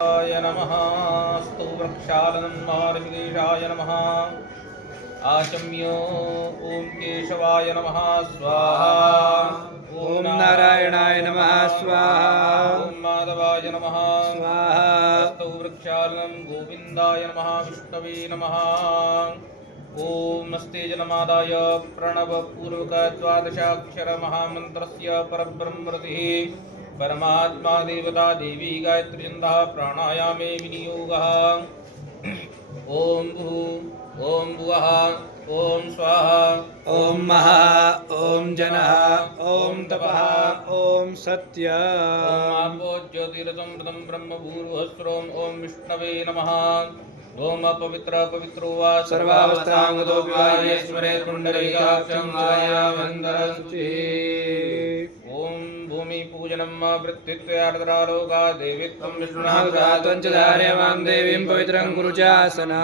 नमः स्तु वृक्षालनं महर्षिकेशाय नमः आचम्यो ॐ केशवाय नमः स्वाहा ॐ नारायणाय नमः स्वाहा ॐ माधवाय नमः स्वाहा स्तु वृक्षालनं गोविन्दाय नमः विष्णवे नमः ॐ नस्तेजनमादाय प्रणवपूर्वक द्वादशाक्षर महामन्त्रस्य परब्रह्मृतिः परमात्मा देवता देवी गायत्री छन्दः प्राणायामे विनियोगः ॐ भूः ॐ भुवः ॐ स्वाहा ॐ महा ॐ जनः ॐ तपः ॐ सत्य ॐ आपो ज्योतिरसमृतं ब्रह्मभूर्भुवस्सुरं ॐ विष्णवे नमः ॐ अपवित्र पवित्रो वा सर्वावस्थाङ्गतो विवाहे स्मरेत् पुण्डरीकाक्षं छायावन्दरशुचिः ॐ भूमिपूजनं वृत्तित्वयार्द्रालोका देवीत्वं विष्णुः त्वं च धार्यमां देवीं पवित्रं कुरु चासना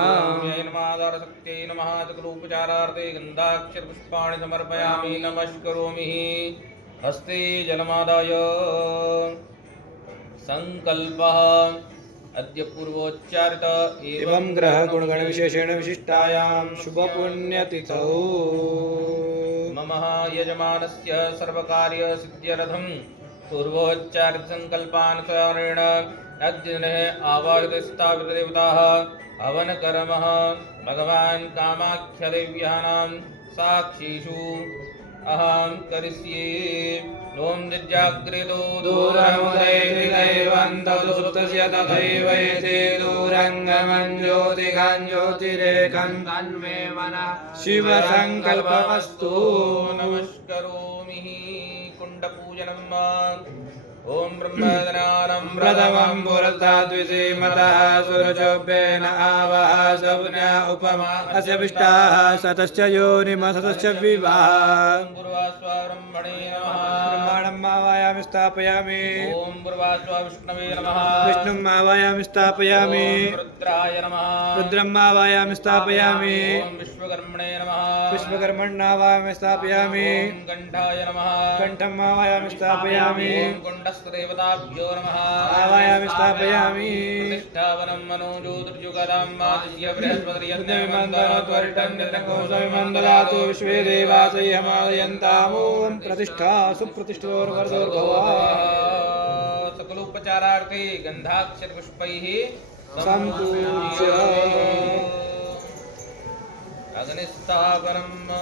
नमाधारशक्त्यै नमः सकलोपचारार्थे गन्धाक्षरपुष्पाणि समर्पयामि नमस्करोमि हस्ते जलमादाय सङ्कल्पः अद्य पूर्वोच्चारित एवं ग्रहगुणगणविशेषेण विशिष्टायां शुभपुण्यतिथौ मम यजमानस्य सर्वकार्यसिद्ध्यर्थं पूर्वोच्चारितसङ्कल्पानुसारेण अद्य आवाहितस्थापितदेवताः हवनकर्मः भगवान् कामाख्यदेव्यानां साक्षीषु अहं करिष्ये ॐ निजाग्रेतो दूरमुदैवन्तु सुप्तस्य तथैवैते दूरङ्गमं ज्योतिकां ज्योतिरेकं तन्मे मनः शिवसङ्कल्पमस्तु नमस्करोमि कुण्डपूजनम् ॐ ब्रह्मदनानं प्रथमं पुरस्ताद्विषीमतः सुरचोभ्येन आवः सपुन्या उपमा अस्य विष्टाः सतस्य योनिमसतस्य विवाह ब्रह्मणे नमः ब्रह्माणं मावायामि स्थापयामि ॐ पूर्वास्वा विष्णवे नमः विष्णुं मावायामि स्थापयामि ॐ रुद्राय नमः रुद्रं मावायामि स्थापयामि ॐ विश्वकर्मणे नमः विश्वकर्मण्णावायामि स्थापयामि ॐ कण्ठाय नमः कण्ठं मावायामि स्थापयामि ॐ कुण्डस्थदेवताभ्यो नमः आवायामि स्थापयामि प्रतिष्ठापनं मनोज्योतिर्युगदां मादिज्य बृहस्पतिर्यज्ञविमन्दनात्वरिटन्यत्नकोशविमन्ददातु विश्वे देवासह्यमादयन्तामूं प्रतिष्ठा सुप्रतिष्ठोर्वर्धोर्भवा सकलोपचारार्थे गन्धाक्षरपुष्पैः सम्पूज्य अग्निस्थापनम्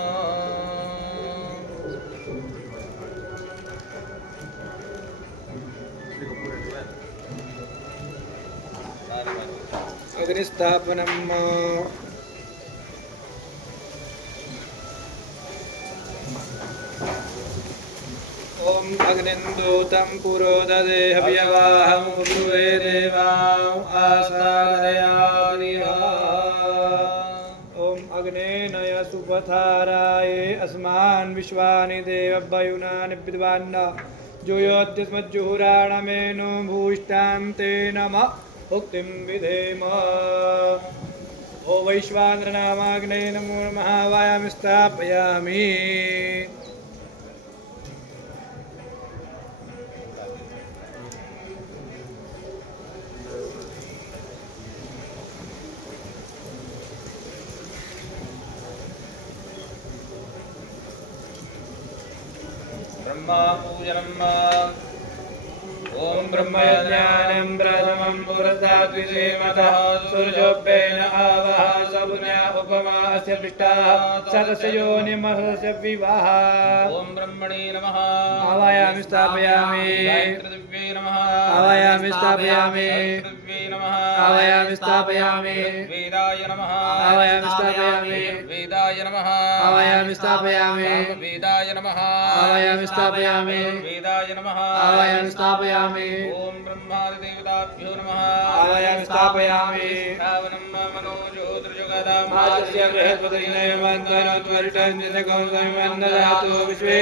अग्निस्थापनम् ॐ अग्निन्दूतं पुरोददे हव्यवाहं ब्रुवे देवां आसादयादिहा ॐ अग्नेनय सुपथाराये अस्मान् विश्वानि देवभयुनानि विद्वान्न जूयोद्यस्मज्जुहुराणमेनो भूष्टां ते नमः उक्तिं विधेम ओ वैश्वानरनामाग्ने नमो महावायामि स्थापयामि ब्रह्मपूजनम् ॐ ब्रह्मज्ञानं प्रथमं पुरस्ताद्विषीमतः सूर्योभ्येन आवः सपुन्या उपमा अस्य पृष्टाः सतस्य योनिमसस्य विवाह ॐ ब्रह्मणे नमः आवायामि स्थापयामि गायत्रीदेव्यै नमः आवायामि स्थापयामि गायत्रीदेव्यै नमः आवायामि स्थापयामि वेदाय नमः आवायामि स्थापयामि वेदाय नमः आवायामि स्थापयामि वेदाय नमः आवायामि स्थापयामि वेदाय नमः आवायामि स्थापयामि ॐ ब्रह्मादिदेवताभ्यो नमः आवायामि स्थापयामि श्रावणं मातस्य बृहस्पतिर्नयमन्तनोत्वर्षन्नितकौसमन्नदातु विश्वे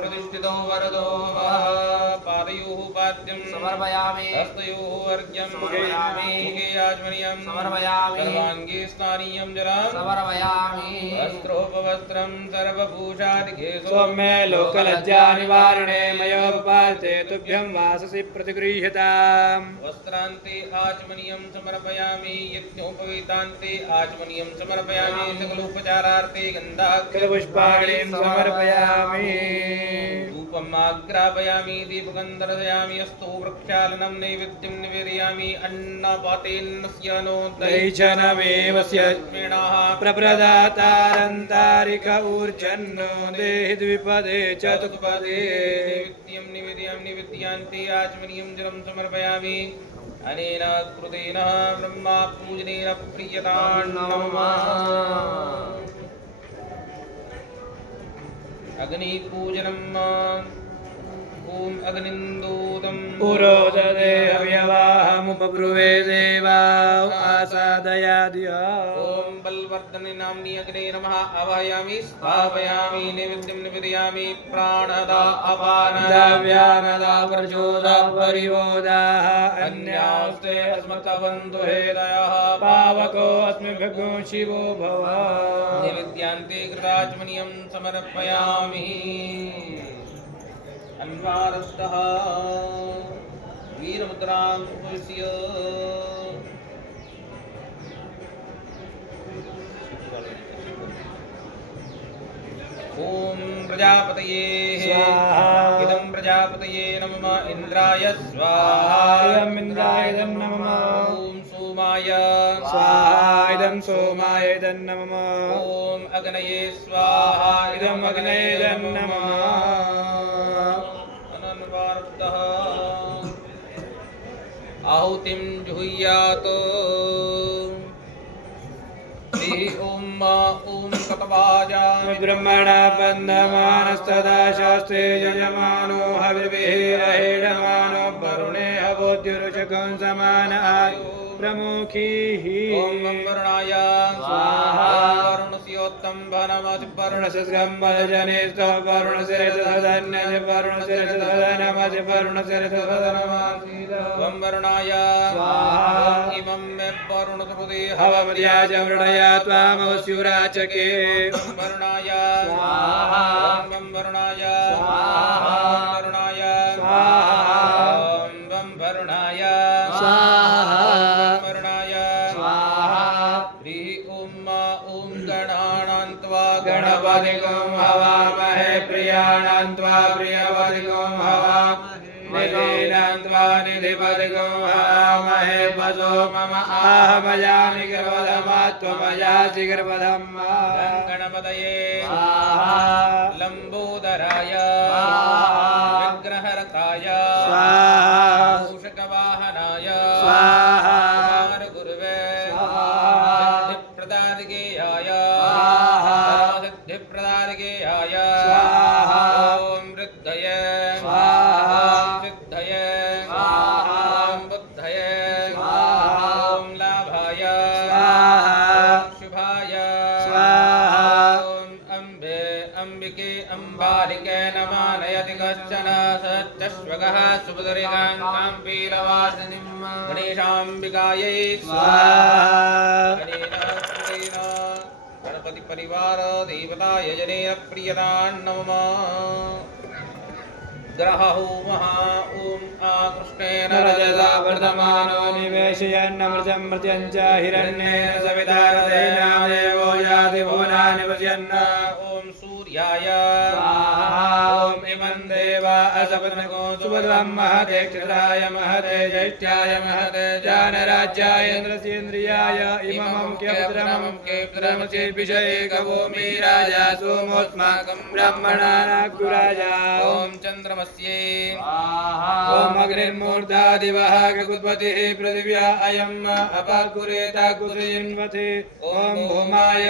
प्रतिष्ठितो वरदो पादयोः पाद्यं समर्पयामि हस्तयोः अर्घ्यं समर्पयामि मुखे आचमनीयं समर्पयामि सर्वाङ्गे स्नानीयं जलं समर्पयामि वस्त्रोपवस्त्रं सर्वभूषादिघे सौम्ये लोकलज्जानिवारणे मयोपपाते तुभ्यं वाससि प्रतिगृह्यताम् वस्त्रान्ते आचमनीयं समर्पयामि यज्ञोपवीतान्ते आचमनीयं समर्पयामि सकलोपचारार्थे पुष्पाणिं समर्पयामि धूपम् आग्रापयामि दीपकं दर्शयामि अस्तु प्रक्षालनं नैवेद्यं निवेदयामि अन्नपातेनस्य नो दैशनमेवस्य प्रप्रदातारन्तारिक ऊर्जन्नो देहि द्विपदे चतुष्पदे नैवेद्यं निवेदयामि निवेद्यान्ते आचमनीयं जलं समर्पयामि अनेन कृतेन ब्रह्मा पूजनेन प्रीयतान्नमः अग्निपूजनम् ॐ अग्निन्दूतं पुरोददे अव्यवाहमुपब्रुवे देवा आसादयादिया ॐ बलवर्धने नाम्नि अग्ने नमः आवाहयामि स्थापयामि नैवेद्यं निवेदयामि प्राणदा अपानदा व्यानदा प्रचोदा परिवोदाः अन्यास्ते अस्मत्वन्तु हेदयः पावको अस्मि भगो शिवो भव नैवेद्यान्ते कृताचमनीयं समर्पयामि अन्वारस्तः वीरमुद्रां उपविश्य ॐ प्रजापतये स्वाहा इदं प्रजापतये नमः इन्द्राय स्वाहा इदम् इन्द्राय नमः ॐ सोमाय स्वाहा इदं सोमाय नमः ॐ अग्नये स्वाहा इदम् अग्नये नमः अनन्वार्तः आहुतिं जुहुयात् ॐ कतवाजामि ब्रह्मणा बन्धमानस्तदा शास्त्रे यजमानो हविर्विहेरहेणमानो वरुणे हवोद्युरुचकं समान आयु प्रमुखीः ॐ वरुणाय स्वाहा वरुणस्योत्तं वनमसि वरुणस्यम्बजनेस्तो वरुणशिरसधन्यज वरुणशिरसधनमसि वरुणशिरसधनमासीद ॐ वरुणाय स्वाहा इमं मे वरुणसुपदे हवमर्या च वृणया त्वामवस्युराचके वरुणाय स्वाहा ॐ वरुणाय स्वाहा वरुणाय स्वाहा ॐ वरुणाय स्वाहा वरुणाय स्वाहा ह्रीः ॐ गणानां त्वा गणपतिगं हवामहे प्रियाणां त्वा प्रियपतिगं हवामहे त्वा निधिपतिगं हवामहे वसो मम आहमयामि गर्भधमा त्वमयासि गर्भधम् गणपतये स्वाहा लम्बोदराय स्वाहा विग्रहरताय स्वाहा मूषकवाहनाय स्वाहा गुरुवे स्वाहा सिद्धिप्रदादिगेयाय स्वाहा सिद्धिप्रदादिगेयाय स्वाहा ॐ वृद्धये स्वाहा सिद्धये स्वाहा ॐ बुद्धये स्वाहा ॐ लाभाय स्वाहा शुभाय स्वाहा ॐ अम्बे अम्बिके अम्बालिके नमः नयति कश्चन सच्चश्वगः सुभद्रिकां पीलवासिनीं गणेशाम्बिकायै स्वाहा गणपति परिवार देवताय जनेन प्रियतान्नमः ग्रहो महा ॐ आकृष्णेन रजसा वर्धमानो निवेशयन्नमृतं मृत्यं च हिरण्येन सविता रथेना देवो याति भुवनानि पश्यन् ॐ सूर्याय स्वाहा ॐ इमं देवा असपत्नको सुभद्रं महते क्षत्राय महते ज्येष्ठ्याय महते जानराज्याय इन्द्रस्येन्द्रियाय इममं केपुत्रमं केपुत्रमचेर्विषये गवोमि राजा सोमोऽस्माकं ब्रह्मणानाग्राजा ॐ चन्द्रमस्ये ॐ अग्निर्मूर्धा दिवः गकुत्पतिः पृथिव्या अयम् अपाकुरेता कुसयन्वते ॐ भूमाय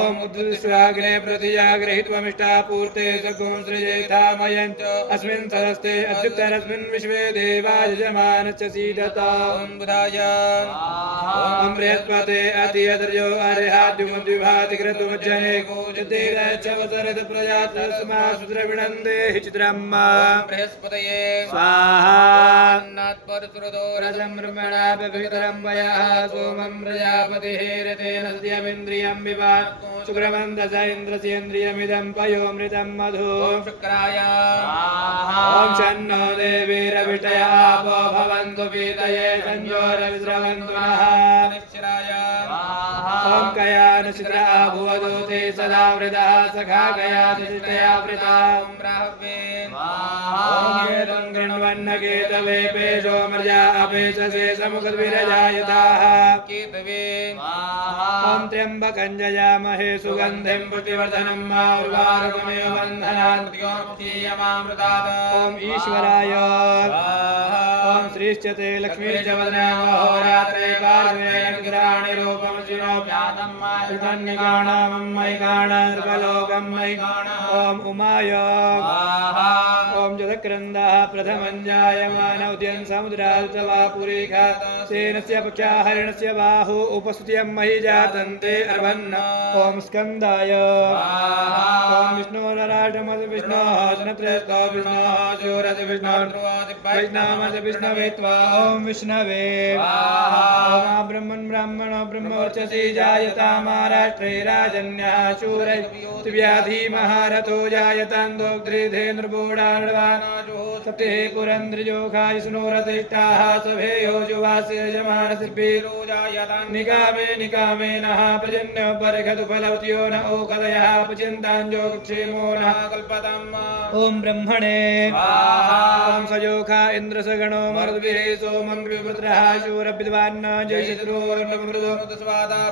ॐ उद्विश्वाग्ने प्रतिया गृहीत्वमिष्टा पूर्ते सगुं सृजेथामयं च अस्मिन् सरस्ते अद्युत्तरस्मिन् विश्वे देवा यजमानस्य सीदता ॐ बुधाय ॐ बृहस्पते अतियदर्यो अर्हाद्युमद्विभाति क्रतुमज्जने गोचतेरच्छवसरद प्रजातस्मा सुद्रविणन्दे चित्रम् बृहस्पतये स्वाहा अन्नात्परसुरदो रजं ब्रह्मणा पवित्रं वयः सोमं प्रजापतिः रतेन सत्यमिन्द्रियं विवान् शुक्रमन्दस इन्द्रस्येन्द्रियमिदं पयोमृतं मधु ॐ शुक्राय ॐ शन्नो देवीरविष्टया आपो भवन्तु पीतये संयोरविस्रवन्तु नः निश्चराय ॐ कयानचित्रा भुवदूते सदा वृतः सखा कयाचितया वृता ॐ राहवे ॐ केतं गृण्वन्नकेतवे पेशो मर्या अपेशसे समुखद्विरजायताः केतवे ॐ त्र्यम्बकं जयामहे सुगन्धिं पुष्टिवर्धनं मा उर्वारुकमेव बन्धनान् ॐ ईश्वराय ॐ श्रीश्चते लक्ष्मी च वदनामहोरात्रे पार्श्वे विग्रहाणि रूपं शिरोप्यातं मयिकाणां मयि ॐ उमाय ॐ जलक्रन्दः प्रथमं जायमान उद्यन् समुद्राल्तवा पुरीखा सेनस्य पक्षा हरिणस्य बाहु उपस्तुत्यं मयि जातन्ते अर्वन्न ॐ स्कन्दाय ॐ विष्णोरराटमस विष्णोः जनत्रयस्तो विष्णोः शूरस वैष्णवमस विष्णवे त्वा ॐ विष्णवे ॐ ब्रह्मन् ब्राह्मणो ब्रह्मवर्चसि जायता महाराष्ट्रे राजन्यः शूरै व्याधिमहारथो जायतां दोग्ध्रिधेनुर्बोडानर्वाणाजो सप्तेः पुरन्द्रजोखाय सुनोरतिष्ठाः सभेयो जुवास्य यजमानशिल्पीरो जायतां निकामे निकामे नः प्रजन्यो परखतु फलवत्यो न ओकदयः पचिन्ताञ्जो क्षेमो न कल्पतम् ॐ ब्रह्मणे ॐ सजोखा इन्द्रसगणो मरुद्भिः सोमं विवृत्रः शूरविद्वान् जयशत्रुर्मृदो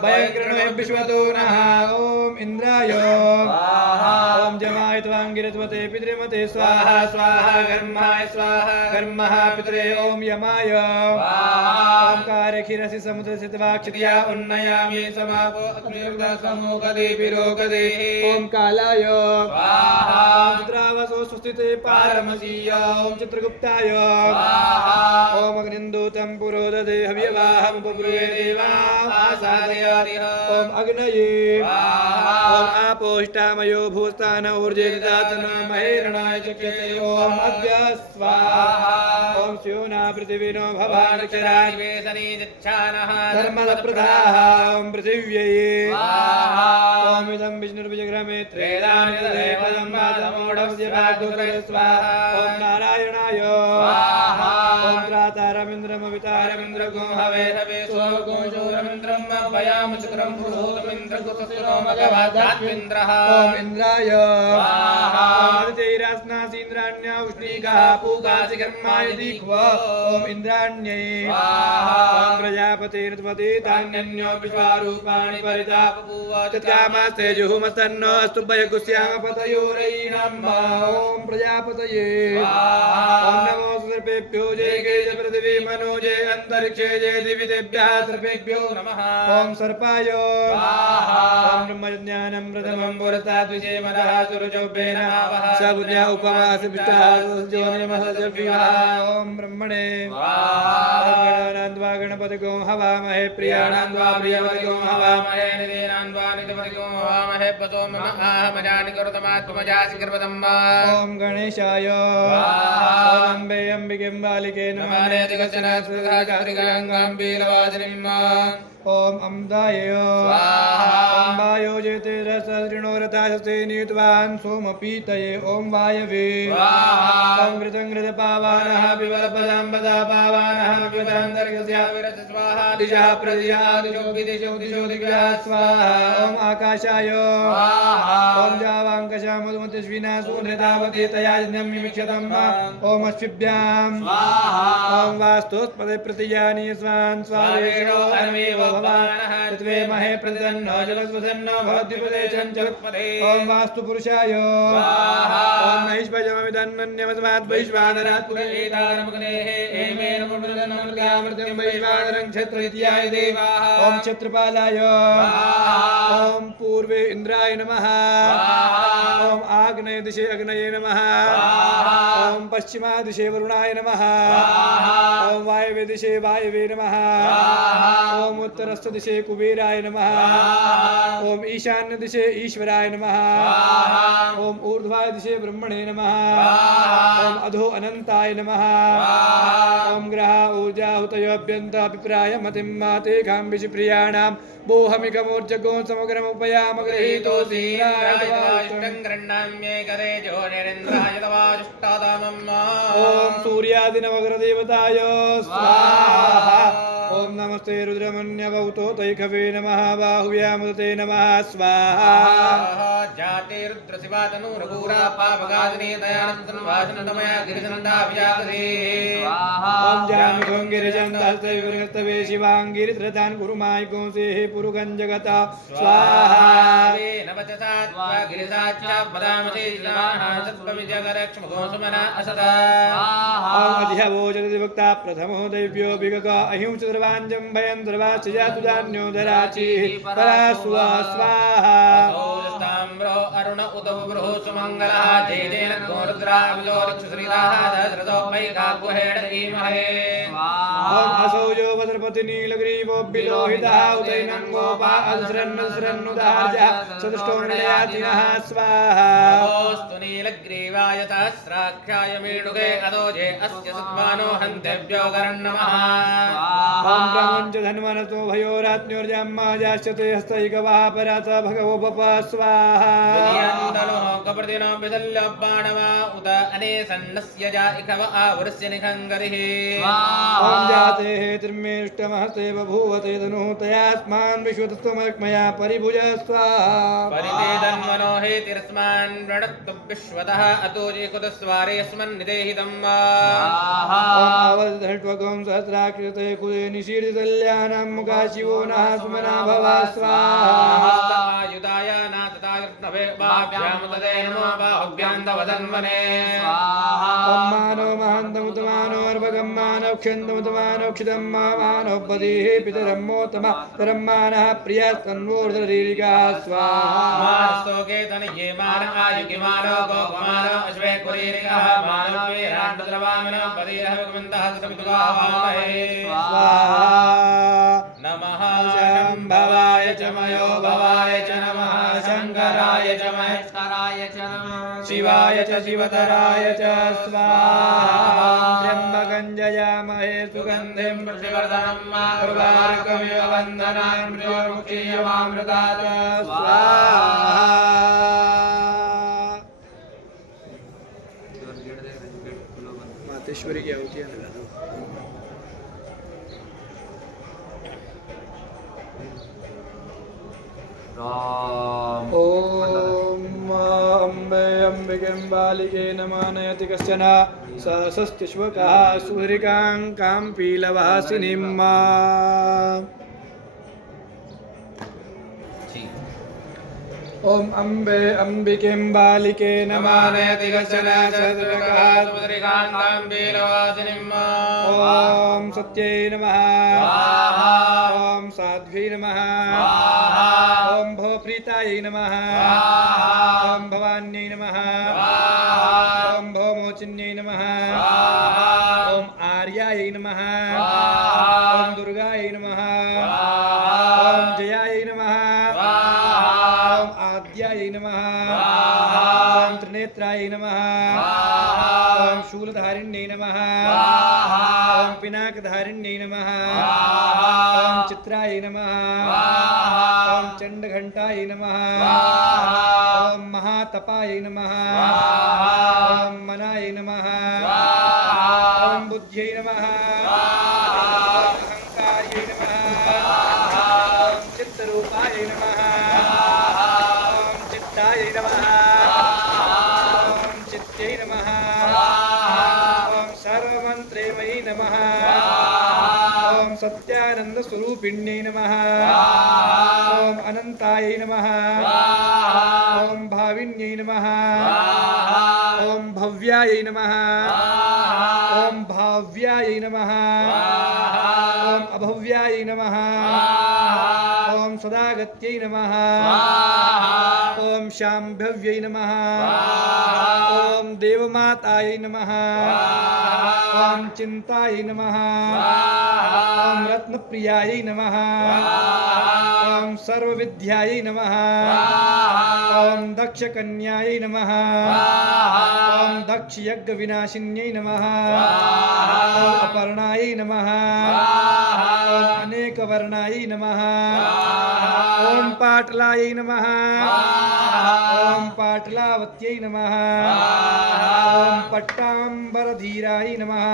भयङ्कृणो विश्वतो नः ॐ इन्द्राय ॐ जमाय त्वाङ्गिरत्वते पितृमते स्वाहा स्वाहा कर्माय स्वाहा कर्मः पितरे ॐ यमाय ॐ कार्यखिरसि समुद्रसितवाक्षित्या उन्नयामि समापो समोकदे विरोकदे ॐ कालाय ॐ चित्रावसो सुस्थिते पारमसीय ॐ चित्रगुप्ताय ॐ अग्निन्दूतं पुरोददे हव्यवाहमुपब्रुवे देवा आसादयादिह ॐ अग्नये ॐ आपोष्टामयो भूस्थान ऊर्जेदातन महेरणाय चक्यते ॐ अद्य स्वाहा ॐ स्योना पृथिवीनो भवानक्षराय धर्मदप्रदाः ॐ पृथिव्यै ॐ इदं विष्णुर्विजग्रमे त्रेदानिददेवदं मातमोढस्य भागोदरे स्वाहा ॐ नारायणाय ॐ त्रातारमिन्द्रमवितारमिन्द्रगो हवे हवे सोमगो शूरमिन्द्रं भयाम चक्रं पुरोतमिन्द्रगुसुरो मगवादात्मिन्द्रः ॐ इन्द्राय आदित्यैरास्नासीन्द्राण्या उष्णीकः पूगासि कर्माय दीक्व ॐ इन्द्राण्यै ॐ प्रजापतिर्त्वति तान्यन्यो विश्वारूपाणि परितापपूवाचत्कामास्ते जुहुमस्तन्नो अस्तु भयगुस्याम पतयोरैणम् ॐ प्रजापतये ॐ नमो सर्पेभ्यो जय केज पृथिवी मनो जय अन्तरिक्षे जय दिविदेभ्यः सर्पेभ्यो नमः ॐ सर्पाय ॐ ब्रह्मज्ञानं प्रथमं पुरस्ताद्विषेमनः सुरजोभेन सबुज्ञा उपमासि पिष्टः जोनिमसजभिः ॐ ब्रह्मणे गणानान्द्वा गणपतिगो हवामहे प्रियाणान्द्वा प्रियपतिगो हवामहे निदेनान्द्वा निधिपतिगो हवामहे पतो मम आहमजानि करुतमात्मजासि गर्वतम् ॐ गणेशाय ॐ अम्बे अम्बिके बालिके नमः ॐ अम्दाय ॐ वायो जेते रसऋणो रथास्ते नीतवान् सोमपीतये ॐ वायवे ॐ घृतं घृतपावानः विवलपदाम्बदा पावानः विवदान्तर्गस्याविरत स्वाहा दिशः प्रदिशो विदिशो दिशो दिव्याः स्वाहा ॐ आकाशाय ॐ जावाङ्कशा मधुमतिश्विना सुनृतावती तया यज्ञं मिमिक्षतम् ॐ अश्विभ्यां ॐ वास्तुस्पदे प्रतिजानीय स्वान् स्वावेशो अन्वेव भवानः तत्वेमहे प्रतिदन्नो जगत्प्रसन्नो भवद्विपदे चञ्चत्पदे ॐ वास्तु पुरुषाय स्वाहा ॐ महिष्पजममिदन्मन्यमस्मात् वैश्वानरात् पुरेतारमुग्नेः एमेन मुर्दनमृगामृतं वैश्वानरं क्षत्र इत्याय देवाः ॐ क्षत्रपालाय ॐ पूर्वे इन्द्राय नमः ॐ आग्नेय दिशे अग्नये नमः ॐ पश्चिमा दिशे वरुणाय नमः ॐ वायव्य दिशे वायवे नमः ॐ उत्तरस्थ दिशे कुबेराय नमः ॐ ईशान्य दिशे ईश्वराय नमः ॐ ऊर्ध्वाय दिशे ब्रह्मणे नमः ॐ अधो अनन्ताय नमः ॐ ग्रह ऊर्जा हुतयोऽभ्यन्त अभिप्राय मतिं माते काम्बिषि प्रियाणां बोहमिकमोर्जगो समग्रमुपयामग्रहीतोऽसि गृह्णाम्ये करे जो निरेन्द्राय तवाजुष्टादामम् ॐ सूर्यादिनवग्रदेवताय स्वाहा ॐ नमस्ते रुद्रमन्यवौतो तैखवे नमः बाहुव्यामुदते नमः स्वाहा जाते रुद्रशिवा तनूरघूरा पापगादिनी दयानन्दं वासनतमया गिरिजनन्दाभिजातसे ॐ जामिखं गिरिजं दास्ते विवर्गस्तवे शिवाङ्गिरित्रतान् कुरुमाय गोंसेः पुरुगं जगता स्वाहा नवचसात्वा गिरिसाच्च पदामसे शिलाः सत्त्वविजगरक्ष्मगोसुमना असदा ॐ अधिहवोचदिवक्ता प्रथमो दैव्यो विगका अहिंस सर्वाञ्जं भयं सर्वाश्च जातु धान्यो दराचिः परा स्वाहा ताम्रो अरुण उदवृह सुमङ्गलः जय जय गोरुद्राविलोरक्षश्रीराः दशरथोपैकाकुहेडीमहे ॐ असौ यो वज्रपति नीलग्रीवो विलोहितः उदैनं गोपा अल्सरन्नुदार्जः चतुष्टो निलयातिनः स्वाहा नमोऽस्तु नीलग्रीवाय सहस्राक्षाय मीडुगे अदोजे अस्य सद्मानो हन्तेभ्यो गरन्नमः ॐ ब्रह्मञ्च धन्वनतो भयोरात्म्योर्जम्माजाश्चते हस्तैकवः परात भगवो बप स्वाहा दुनियान्दलो कप्रदिनो विदल्य बाणवा उत अने सन्नस्य जा इखव आवृस्य निखङ्गरिः ॐ जाते त्रिमेष्टमहस्ते बभूवते तनुः तयास्मान् विश्वतत्वमया परिभुज स्वाहा परिते धन्वनो हेतिरस्मान् प्रणत्तु विश्वतः अतो जेकुतस्वारेऽस्मन्निदेहितम् ॐ आवधट्वगं सहस्राकृते कुले निशीर्षकल्याणां मुखा शिवो नः सुमना भव स्वाहा युधाय नाथतायुर्नभे बाभ्यां तदे नमो बाहुभ्यां तव धन्वने ॐ मानो महान्तमुतमानो अर्भगं मानव क्षन्तमुतमानो क्षितं मानो पदिः पितरं मोतमा तरं मानः प्रियस्तन्वोर्धरीरिका स्वाहा मानस्तोके तनये मान आयुगि मानो गोपमानो अश्वे कुरीरिकः मानो वीराण्डद्रवामिनो पदीरः भगवन्तः तमितुगावामहे स्वाहा नमः शम्भवाय च मयो भवाय च नमः शङ्कराय च महेश्वराय च नमः शिवाय च शिवतराय च स्वाहा त्र्यम्बकं जयामहे सुगन्धिं प्रतिवर्धनं उर्वारुकमिव वन्दनान् मृत्योर्मुक्षीयमामृतात् स्वाहा मातेश्वरी की आहुति लगा दो ॐ अम्बे अम्बिकें बालिके नमः नयति कश्चन सहस्रश्वकः सुहृकां कां पीलवासिनीं ॐ अम्बे अम्बिकें बालिके नमः नयति कश्चन सहस्रश्वकः ॐ सत्यै नमः ॐ साध्वी नमः ॐ भवप्रीतायै नमः ॐ भवान्यै नमः ॐ भवमोचिन्यै नमः ॐ आर्यायै नमः ॐ दुर्गायै नमः ॐ जयायै नमः ॐ आद्यायै नमः ॐ त्रिनेत्रायै नमः ॐ शूलधारिण्यै नमः ॐ पिनाकधारिण्यै नमः ॐ चित्रायै नमः ॐ चण्डघण्टायै नमः ॐ महातपायै नमः ॐ मनायै नमः ॐ बुद्ध्यै नमः अहङ्कार्यै नमः ॐ चित्तरूपायै नमः ॐ चित्तायै नमः ॐ चित्यै नमः ॐ सर्वमन्त्रेमयी नमः ॐ सत्यानन्दस्वरूपिण्यै नमः ॐ अनन्तायै नमः ॐ भाविन्यै नमः ॐ भव्यायै नमः ॐ भाव्यायै नमः ॐ अभव्यायै नमः ॐ सदागत्यै नमः ॐ शाम्भव्यै नमः ॐ देवमातायै नमः ॐ चिन्तायै नमः ॐ रत्नप्रियायै नमः ॐ सर्वविद्यायै नमः ॐ दक्षकन्यायै नमः ॐ दक्षयज्ञविनाशिन्यै नमः ॐ अपर्णायै नमः ॐ अनेकवर्णायै नमः ॐ पाटलायै नमः ॐ पाटलावत्यै नमः ॐ पट्टाम्बरधीरायै नमः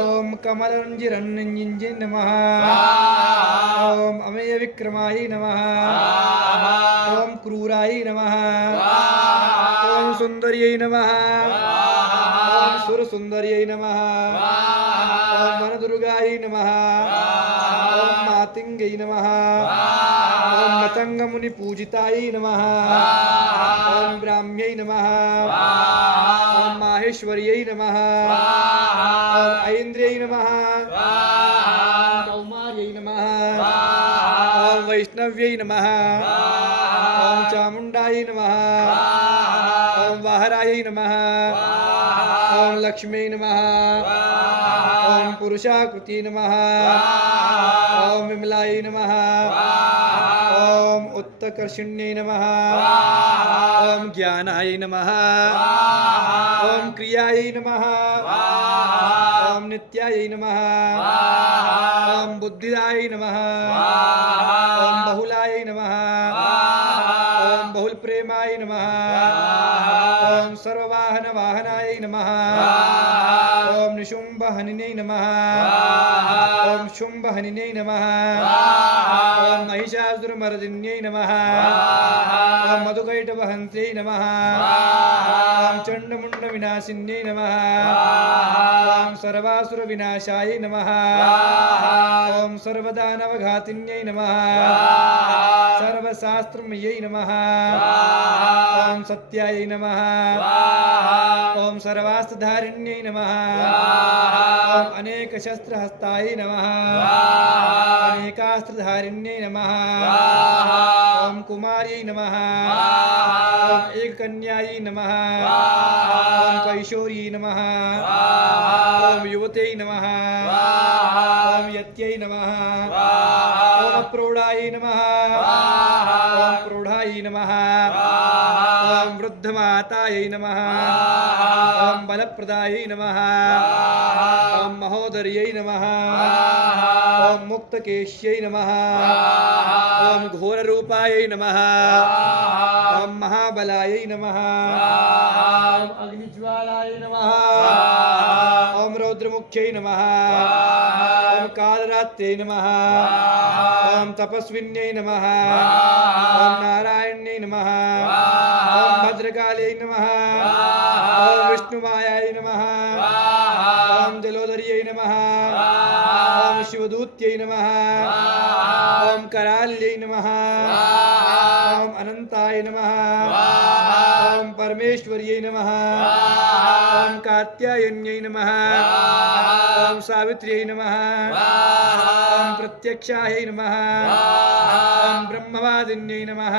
ॐ कमलरञ्जिरञ्जिञ्जै नमः ॐ अमेयविक्रमायै नमः ॐ क्रूरायै नमः ॐ सुन्दर्यै नमः ॐ सुरसुन्दर्यै नमः ॐ वनदुर्गायै नमः ॐ मातिङ्गै नमः ॐ मतङ्गमुनिपूजितायै नमः ॐ ब्राह्म्यै नमः ॐ माहेश्वर्यै नमः ॐ ऐन्द्र्यै नमः ॐ कौमार्यै नमः ॐ वैष्णव्यै नमः ॐ चामुण्डायै नमः ॐ वाहरायै नमः ॐ लक्ष्म्यै नमः ॐ पुरुषाकृती नमः ॐ विमलायै नमः ॐ उत्तकर्षिण्यै नमः ॐ ज्ञानाय नमः ॐ क्रियायै नमः ॐ नित्यायै नमः ॐ बुद्धिदायै नमः ॐ बहुलायै नमः ॐ बहुलप्रेमाय नमः ॐ सर्ववाहनवाहनाय नमः ॐ निशुम्भहनिनै नमः ॐ शुम्भहनिनै नमः ॐ महिषासुरमर्दिन्यै नमः ॐ मधुकैटभहन्त्यै नमः ॐ चण्डमुण्डविनाशिन्यै नमः ॐ सर्वासुरविनाशाय नमः ॐ सर्वदानवघातिन्यै नमः सर्वशास्त्रमयै नमः ॐ सत्यायै नमः ॐ सर्वास्त्रधारिण्यै नमः ॐ अनेकशस्त्रहस्ताय नमः अनेकास्त्रधारिण्यै नमः ॐ कुमार्यै नमः ॐ एककन्यायै नमः ॐ कैशोर्यै नमः ॐ युवत्यै नमः ॐ यत्यै नमः ॐ प्रौढायै नमः ॐ प्रौढायै नमः ॐ वृद्धमातायै नमः ॐ बलप्रदायै नमः ॐ महोदर्यै नमः ॐ मुक्तकेश्यै नमः ॐ घोररूपायै नमः ॐ महाबलायै नमः ॐ अग्निज्वालायै नमः ॐ रौद्रमुख्यै नमः ॐ कालरात्रै नमः ॐ तपस्विन्यै नमः ॐ नारायण्यै नमः ॐ भद्रकाल्यै नमः ॐ विष्णुमायायै नमः ॐ जलोदर्यै नमः ॐ शिवदूत्यै नमः ॐ कराल्यै नमः ॐ अनन्ताय नमः ॐ परमेश्वर्यै नमः ॐ कात्यायन्यै नमः ॐ सावित्र्यै नमः ॐ प्रत्यक्षायै नमः ॐ ब्रह्मवादिन्यै नमः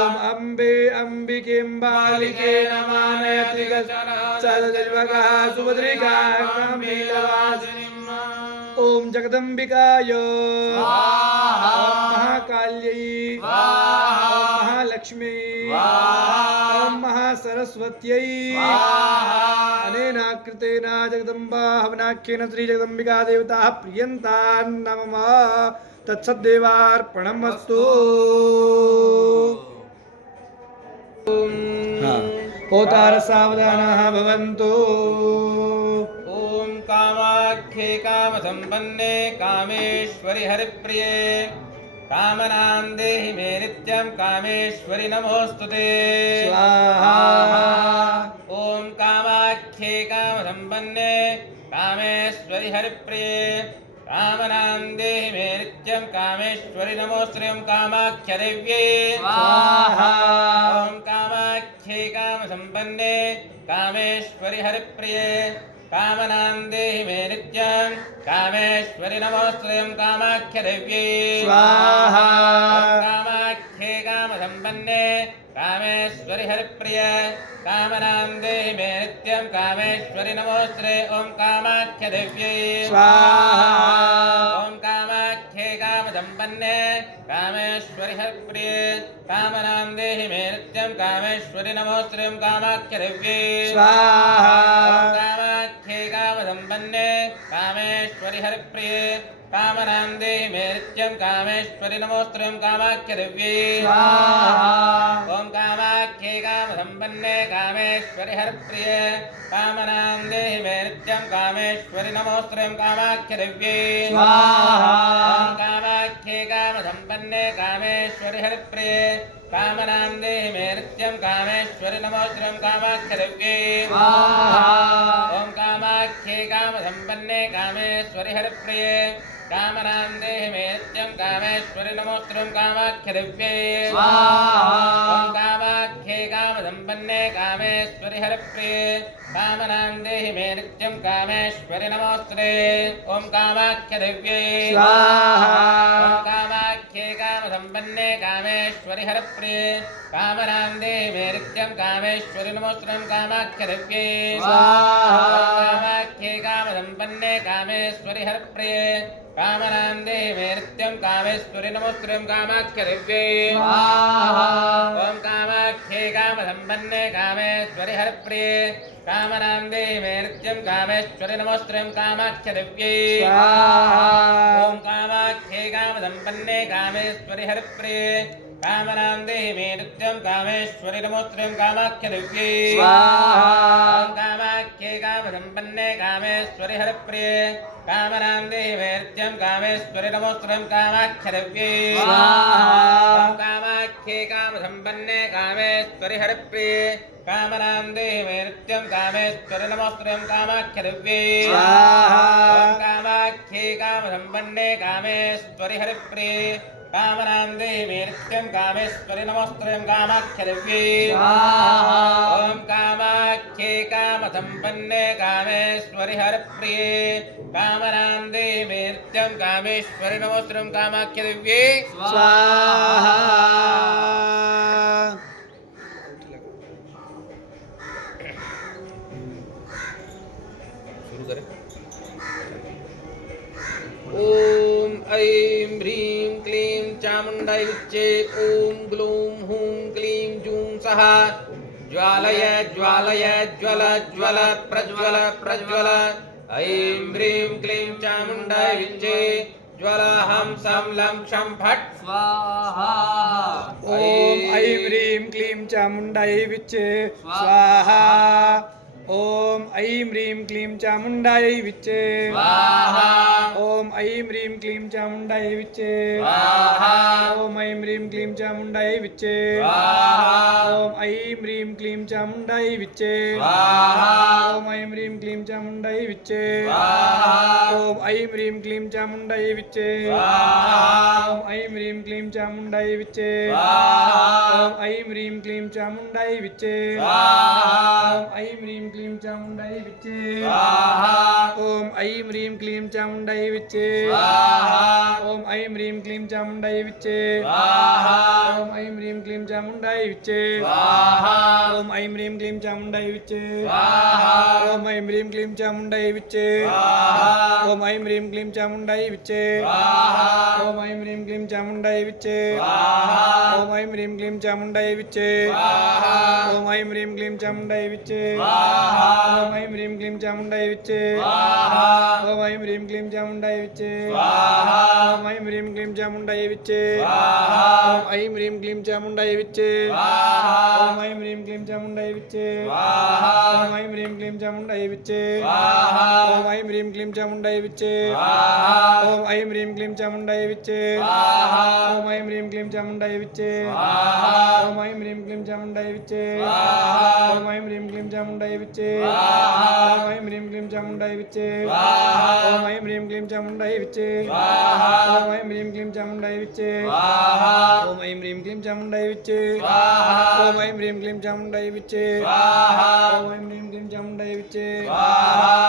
ॐ अम्बे अम्बिकेऽम्बालिके नमः नयति सदजल्वकः सुभद्रिकामिलवासिनीम् ॐ जगदम्बिकाय ॐ महाकाल्यै ॐ महालक्ष्मी ॐ महासरस्वत्यै अनेनाकृतेन जगदम्बा हवनाख्येन श्रीजगदम्बिका देवताः प्रियन्तां नमः तत्सद्देवार्पणमस्तु। होतार सावधानाः भवन्तु। ॐ कामाख्ये कामसम्पन्ने कामेश्वरि हरिप्रिये कामनां देहि मे नित्यं कामेश्वरि नमोऽस्तुते स्वाहा। ॐ कामाख्ये कामसम्पन्ने कामेश्वरि हरिप्रिये कामनां देहि मे नित्यं कामेश्वरि नमोऽस्त्रियं कामाख्यदेव्यै स्वाहा ॐ कामाख्ये कामसम्पन्ने कामेश्वरि हरिप्रिये कामनां देहि मे नित्यं कामेश्वरि नमोऽस्त्रियं कामाख्यदेव्यै स्वाहा ॐ कामाख्ये कामसम्पन्ने कामेश्वरि हरिप्रिये कामनां देहि मे नित्यं कामेश्वरि नमोऽस्त्रे ॐ कामाख्यदेव्यै स्वाहा ॐ कामाख्ये कामसम्पन्ने कामेश्वरि हरिप्रिये कामनां देहि मे नित्यं कामेश्वरि नमोऽस्त्रे ॐ कामाख्यदेव्यै स्वाहा ॐ कामाख्ये कामसम्पन्ने कामेश्वरि हरिप्रिये कामनां देहि मे नित्यं कामेश्वरि नमोऽस्त्रे ॐ कामाख्यदेव्यै स्वाहा ॐ कामाख्ये कामसम्पन्ने कामेश्वरि हरिप्रिये कामनां देहि मे नित्यं कामेश्वरि नमोऽस्त्रे ॐ कामाख्यदेव्यै स्वाहा ॐ कामाख्ये कामसम्पन्ने कामेश्वरि हरिप्रिये कामनां देहि मे नित्यं कामेश्वरि नमोऽस्त्रे ॐ कामाख्यदेव्यै स्वाहा ॐ कामाख्ये कामसम्पन्ने कामेश्वरि हरिप्रिये कामनां देहि मे नित्यं कामेश्वरि नमोऽस्त्रे ॐ कामाख्यदेव्यै स्वाहा ॐ कामाख्ये कामसम्पन्ने कामेश्वरि हरिप्रिये कामनां देहि मे नित्यं कामेश्वरि नमोऽस्त्रे ॐ कामाख्यदेव्यै स्वाहा ॐ कामाख्ये कामसम्पन्ने कामेश्वरि हरिप्रिये कामनां देहि मे नित्यं कामेश्वरि नमोऽस्त्रे ॐ कामाख्यदेव्यै स्वाहा ॐ कामाख्ये कामसम्पन्ने कामेश्वरि हरिप्रिये कामनां देहि मे नित्यं कामेश्वरि नमोऽस्त्रे ॐ कामाख्यदेव्यै स्वाहा ॐ कामाख्ये कामसम्पन्ने कामेश्वरि हरिप्रिये कामनां देहि मे नित्यं कामेश्वरि नमोऽस्त्रे ॐ कामाख्यदेव्यै स्वाहा ॐ कामाख्ये कामसम्पन्ने कामेश्वरि हरिप्रिये कामनां देहि मे नित्यं कामेश्वरि नमोऽस्त्रे ॐ कामाख्यदेव्यै स्वाहा ॐ कामाख्ये कामसम्पन्ने कामेश्वरि हरिप्रिये कामनां देहि मे नित्यं कामेश्वरि नमोऽस्त्रे ॐ कामाख्यदेव्यै स्वाहा ॐ कामाख्ये कामसम्पन्ने कामेश्वरि हरिप्रिये कामनां देहि मे नित्यं कामेश्वरि नमोऽस्त्रे ॐ कामाख्यदेव्यै स्वाहा ॐ कामाख्ये कामसम्पन्ने कामेश्वरि हरिप्रिये कामनां देहि मे नित्यं कामेश्वरि नमोऽस्त्रे ॐ कामाख्यदेव्यै स्वाहा ॐ कामाख्ये कामसम्पन्ने कामेश्वरि हरिप्रिये कामनां देहि मे नित्यं कामेश्वरि नमोऽस्त्रे ॐ कामाख्यदेव्यै स्वाहा शुरू करें ॐ ऐं ह्रीं क्लीं चामुण्डाय विच्चे ॐ ग्लूं हूं क्लीं जूं सः ज्वालय ज्वालय ज्वल ज्वल प्रज्वल प्रज्वल ऐं ह्रीं क्लीं चामुण्डाय विच्चे ज्वल हं सं लं क्षं फट् स्वाहा ॐ ऐं ह्रीं क्लीं चामुण्डायै विच्चे स्वाहा ॐ ऐं ह्रीं क्लीं चामुण्डायै विच्चे स्वाहा ॐ ऐं ह्रीं क्लीं चामुण्डायै विच्चे स्वाहा ॐ ऐं ह्रीं क्लीं चामुण्डायै विच्चे स्वाहा ॐ ऐं ह्रीं क्लीं चामुण्डायै विच्चे स्वाहा ॐ ऐं ह्रीं क्लीं चामुण्डायै विच्चे स्वाहा ॐ ऐं ह्रीं क्लीं चामुण्डायै विच्चे स्वाहा ॐ ऐं ह्रीं क्लीं चामुण्डायै विच्चे स्वाहा ॐ ऐं ह्रीं क्लीं चामुण्डायै विच्चे स्वाहा ॐ ऐं ह्रीं क्लीं चामुण्डायै विच्चे स्वाहा ॐ ऐं ह्रीं क्लीं चामुण्डायै विच्चे स्वाहा ॐ ऐं ह्रीं क्लीं चामुण्डायै विच्चे स्वाहा ॐ ऐं ह्रीं क्लीं चामुण्डायै विच्चे स्वाहा ॐ ऐं ह्रीं क्लीं चामुण्डायै विच्चे स्वाहा ॐ ऐं ह्रीं क्लीं चामुण्डायै विच्चे स्वाहा ॐ ऐं ह्रीं क्लीं चामुण्डायै विच्चे स्वाहा ॐ ऐं ह्रीं क्लीं चामुण्डायै विच्चे स्वाहा ॐ ऐं ह्रीं क्लीं चामुण्डायै विच्चे स्वाहा ॐ ऐं ह्रीं क्लीं चामुण्डायै विच्चे स्वाहा ॐ ऐं ह्रीं क्लीं चामुण्डायै विच्चे स्वाहा ॐ ऐं ह्रीं क्लीं चामुण्डायै विच्चे स्वाहा ॐ ऐं ह्रीं क्लीं चामुण्डायै विच्चे स्वाहा ॐ ऐं ह्रीं क्लीं चामुण्डायै विच्चे स्वाहा ॐ ऐं ह्रीं क्लीं क्लीं चामुण्डायै विच्चे स्वाहा ॐ ऐं ह्रीं क्लीं चामुण्डायै विच्चे स्वाहा ॐ ऐं ह्रीं क्लीं चामुण्डायै विच्चे स्वाहा ॐ ऐं ह्रीं क्लीं चामुण्डायै विच्चे स्वाहा ॐ ऐं ह्रीं क्लीं चामुण्डायै विच्चे स्वाहा ॐ ऐं ह्रीं क्लीं चामुण्डायै विच्चे स्वाहा ॐ ऐं ह्रीं क्लीं चामुण्डायै विच्चे स्वाहा ॐ ऐं ह्रीं क्लीं चामुण्डायै विच्चे स्वाहा ॐ ऐं ह्रीं क्लीं चामुण्डायै विच्चे स्वाहा ॐ ऐं ह्रीं क्लीं चामुण्डायै विच्चे स्वाहा ॐ ऐं ह्रीं क्लीं चामुण्डायै विच्चे स्वाहा ॐ ऐं ह्रीं क्लीं चामुण्डायै विच्चे स्वाहा ॐ ऐं ह्रीं क्लीं चामुण्डायै विच्चे स्वाहा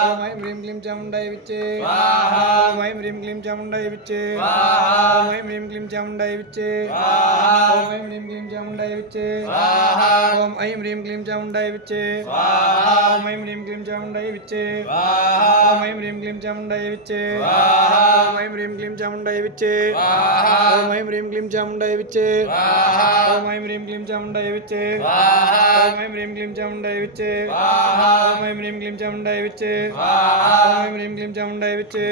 ॐ ऐं ह्रीं क्लीं चामुण्डायै विच्चे स्वाहा ॐ ऐं ह्रीं क्लीं चामुण्डायै विच्चे स्वाहा ॐ ऐं ह्रीं क्लीं चामुण्डायै विच्चे स्वाहा ॐ ऐं ह्रीं क्लीं चामुण्डायै विच्चे स्वाहा ॐ ऐं ह्रीं क्लीं चामुण्डायै विच्चे स्वाहा ॐ ऐं ह्रीं क्लीं चामुण्डायै विच्चे स्वाहा ॐ ऐं ह्रीं क्लीं चामुण्डायै विच्चे स्वाहा ॐ ऐं ह्रीं क्लीं चामुण्डायै विच्चे स्वाहा ॐ ऐं ह्रीं क्लीं चामुण्डायै विच्चे स्वाहा ॐ ऐं ह्रीं क्लीं चामुण्डायै विच्चे स्वाहा ॐ ऐं ह्रीं क्लीं चामुण्डायै विच्चे स्वाहा ॐ ऐं ह्रीं क्लीं चामुण्डायै विच्चे स्वाहा ॐ ऐं ह्रीं क्लीं चामुण्डायै विच्चे स्वाहा ॐ ऐं ह्रीं क्लीं चामुण्डायै विच्चे स्वाहा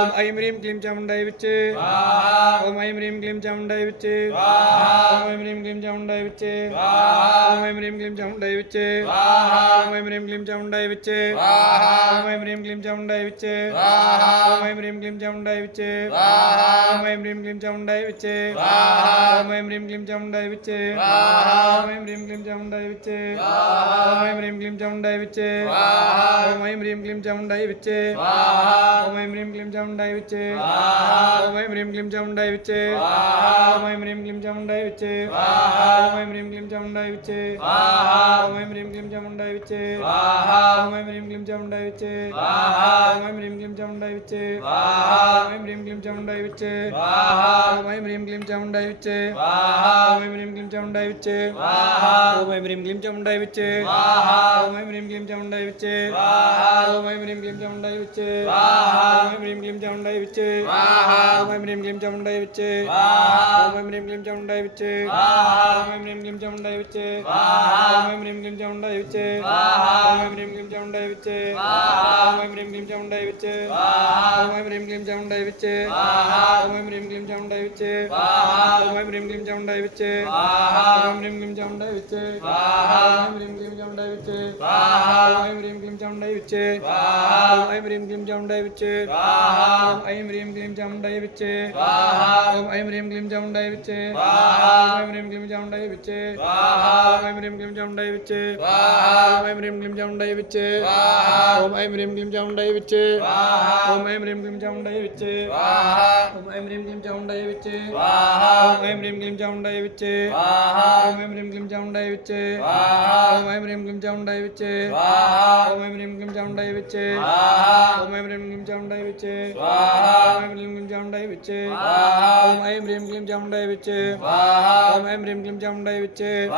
ॐ ऐं ह्रीं क्लीं चामुण्डायै विच्चे स्वाहा ॐ ऐं ह्रीं क्लीं चामुण्डायै विच्चे स्वाहा ॐ ऐं ह्रीं क्लीं चामुण्डायै विच्चे स्वाहा ॐ ऐं ह्रीं क्लीं चामुण्डायै विच्चे स्वाहा ॐ ऐं ह्रीं क्लीं चामुण्डायै विच्चे स्वाहा ॐ ऐं ह्रीं क्लीं चामुण्डायै विच्चे स्वाहा ॐ ऐं ह्रीं क्लीं चामुण्डायै विच्चे स्वाहा ॐ ऐं ह्रीं क्लीं चामुण्डायै विच्चे स्वाहा ॐ ऐं ह्रीं क्लीं चामुण्डायै विच्चे स्वाहा ॐ ऐं ह्रीं क्लीं चामुण्डायै विच्चे स्वाहा ॐ ऐं ह्रीं क्लीं चामुण्डायै विच्चे स्वाहा ॐ ऐं ह्रीं क्लीं चामुण्डायै विच्चे स्वाहा ॐ ऐं ह्रीं क्लीं चामुण्डायै विच्चे स्वाहा ॐ ऐं ह्रीं क्लीं चामुण्डायै विच्चे स्वाहा ॐ ऐं ह्रीं क्लीं चामुण्डायै विच्चे स्वाहा ॐ ऐं ह्रीं क्लीं चामुण्डायै विच्चे स्वाहा ॐ ऐं ह्रीं क्लीं चामुण्डायै विच्चे स्वाहा ॐ ऐं ह्रीं क्लीं चामुण्डायै विच्चे स्वाहा ॐ ऐं ह्रीं क्लीं चामुण्डायै विच्चे स्वाहा ॐ ऐं ह्रीं क्लीं चामुण्डायै विच्चे स्वाहा ॐ ऐं ह्रीं क्लीं चामुण्डायै विच्चे स्वाहा ॐ ऐं ह्रीं क्लीं चामुण्डायै विच्चे स्वाहा ॐ ऐं ह्रीं क्लीं चामुण्डायै विच्चे स्वाहा ॐ ऐं ह्रीं क्लीं चामुण्डायै विच्चे स्वाहा ॐ ऐं ह्रीं क्लीं चामुण्डायै विच्चे स्वाहा ॐ ऐं ह्रीं क्लीं चामुण्डायै विच्चे स्वाहा ॐ ऐं ह्रीं क्लीं चामुण्डायै विच्चे स्वाहा ॐ ऐं ह्रीं क्लीं चामुण्डायै विच्चे स्वाहा ॐ ऐं ह्रीं क्लीं चामुण्डायै विच्चे स्वाहा ॐ ऐं ह्रीं क्लीं चामुण्डायै विच्चे स्वाहा ॐ ऐं ह्रीं क्लीं चामुण्डायै विच्चे स्वाहा ॐ ऐं ह्रीं क्लीं चामुण्डायै विच्चे स्वाहा ॐ ऐं ह्रीं क्लीं चामुण्डायै विच्चे स्वाहा ॐ ऐं ह्रीं क्लीं चामुण्डायै विच्चे स्वाहा ॐ ऐं ह्रीं क्लीं चामुण्डायै विच्चे स्वाहा ॐ ऐं ह्रीं क्लीं चामुण्डायै विच्चे स्वाहा ॐ ऐं ह्रीं क्लीं चामुण्डायै विच्चे स्वाहा ॐ ऐं ह्रीं क्लीं चामुण्डायै विच्चे स्वाहा ॐ ऐं ह्रीं क्लीं चामुण्डायै विच्चे स्वाहा ॐ ऐं ह्रीं क्लीं चामुण्डायै विच्चे स्वाहा ॐ ऐं ह्रीं क्लीं चामुण्डायै विच्चे स्वाहा ॐ ऐं ह्रीं क्लीं चामुण्डायै विच्चे स्वाहा ॐ ऐं ह्रीं क्लीं चामुण्डायै विच्चे स्वाहा ॐ ऐं ह्रीं क्लीं चामुण्डायै विच्चे स्वाहा ॐ ऐं ह्रीं क्लीं चामुण्डायै विच्चे स्वाहा ॐ ऐं ह्रीं क्लीं चामुण्डायै विच्चे स्वाहा ॐ ऐं ह्रीं क्लीं चामुण्डायै विच्चे स्वाहा ॐ ऐं ह्रीं क्लीं चामुण्डायै विच्चे स्वाहा ॐ ऐं ह्रीं क्लीं चामुण्डायै विच्चे स्वाहा ॐ ऐं ह्रीं क्लीं चामुण्डायै विच्चे स्वाहा ॐ ऐं ह्रीं क्लीं चामुण्डायै विच्चे स्वाहा ॐ ऐं ह्रीं क्लीं चामुण्डायै विच्चे स्वाहा ॐ ऐं ह्रीं क्लीं चामुण्डायै विच्चे स्वाहा ॐ ऐं ह्रीं क्लीं चामुण्डायै विच्चे स्वाहा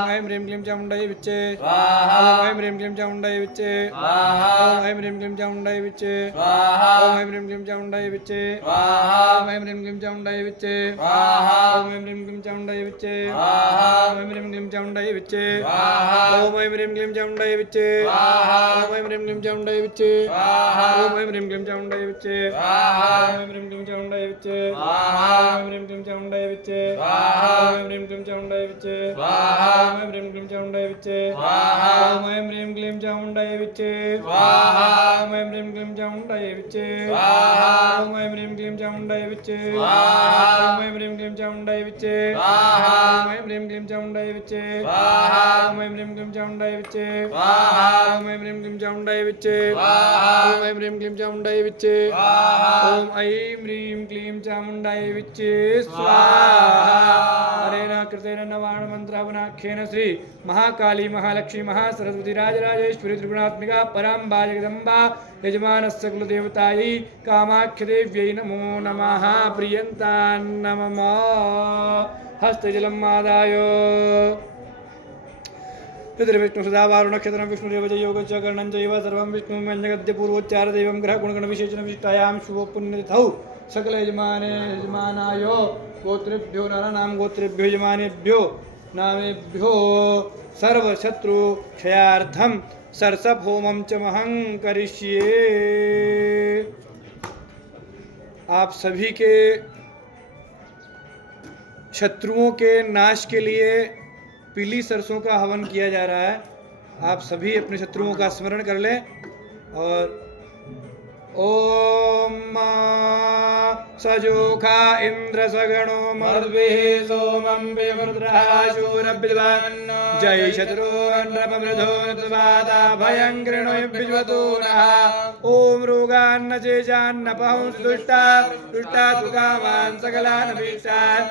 ॐ ऐं ह्रीं क्लीं चामुण्डायै विच्चे स्वाहा ॐ ऐं ह्रीं क्लीं चामुण्डायै विच्चे स्वाहा ॐ ऐं ह्रीं क्लीं चामुण्डायै विच्चे स्वाहा ॐ ऐं ह्रीं क्लीं चामुण्डायै विच्चे स्वाहा ॐ ऐं ह्रीं क्लीं चामुण्डायै विच्चे स्वाहा ॐ ऐं ह्रीं क्लीं चामुण्डायै विच्चे स्वाहा ॐ ऐं ह्रीं क्लीं चामुण्डायै विच्चे स्वाहा ॐ ऐं ह्रीं क्लीं चामुण्डायै विच्चे स्वाहा ॐ ऐं ह्रीं क्लीं चामुण्डायै विच्चे स्वाहा ॐ ऐं ह्रीं क्लीं चामुण्डायै विच्चे स्वाहा ॐ ऐं ह्रीं क्लीं चामुण्डायै विच्चे स्वाहा ॐ ऐं ह्रीं क्लीं चामुण्डायै विच्चे स्वाहा ॐ ऐं ह्रीं क्लीं चामुण्डायै विच्चे स्वाहा ॐ ऐं ह्रीं क्लीं चामुण्डायै विच्चे स्वाहा ॐ ऐं ह्रीं क्लीं चामुण्डायै विच्चे स्वाहा ॐ ऐं ह्रीं क्लीं चामुण्डायै विच्चे स्वाहा ॐ ऐं ह्रीं क्लीं चामुण्डायै विच्चे स्वाहा ॐ ऐं ह्रीं क्लीं चामुण्डायै विच्चे स्वाहा ॐ ऐं ह्रीं क्लीं चामुण्डायै विच्चे स्वाहा ॐ ऐं ह्रीं क्लीं चामुण्डायै विच्चे स्वाहा ॐ ऐं ह्रीं क्लीं चामुण्डायै विच्चे स्वाहा ॐ ऐं ह्रीं क्लीं चामुण्डायै विच्चे स्वाहा ॐ ऐं ह्रीं क्लीं चामुण्डायै विच्चे स्वाहा हरेण कृतेन नवाण मन्त्रावनाख्येन श्री महाकाली महालक्ष्मी महासरस्वती राजराजेश्वरी त्रिगुणात्मिका पराम्बा जगदम्बा यजमानस्य कुलदेवतायै कामाख्यदेव्यै नमो नमः प्रियन्तान्नमः हस्तजलम् आदाय पितृविष्णु सदा वारुणक्षत्रं विष्णुदेव च योग च कर्णं चैव सर्वं विष्णुं व्यञ्जगद्य पूर्वोच्चारदैवं ग्रहगुणगणविशेषणविशिष्टायां शुभपुण्यतिथौ सकल यजमानाय गोत्रेभ्यो नराणां गोत्रेभ्यो यजमानेभ्यो नामेभ्यो सर्वशत्रुक्षयार्थं सरसप होमं च महं करिष्ये। आप सभी के शत्रुओं के नाश के लिए पीली सरसों का हवन किया जा रहा है। आप सभी अपने शत्रुओं का स्मरण कर लें और ओम सजोखा इंद्र सगणो मर्द्भिः सोमं विवृद्राशूरविद्वान् जय शत्रून्नपमृधो नृतवाता भयं कृणोभिज्वतो नः। ओम रोगान्न चेजान्न पहुंस दुष्टा दुष्टा तु कामान् सकलान् अभीष्टान्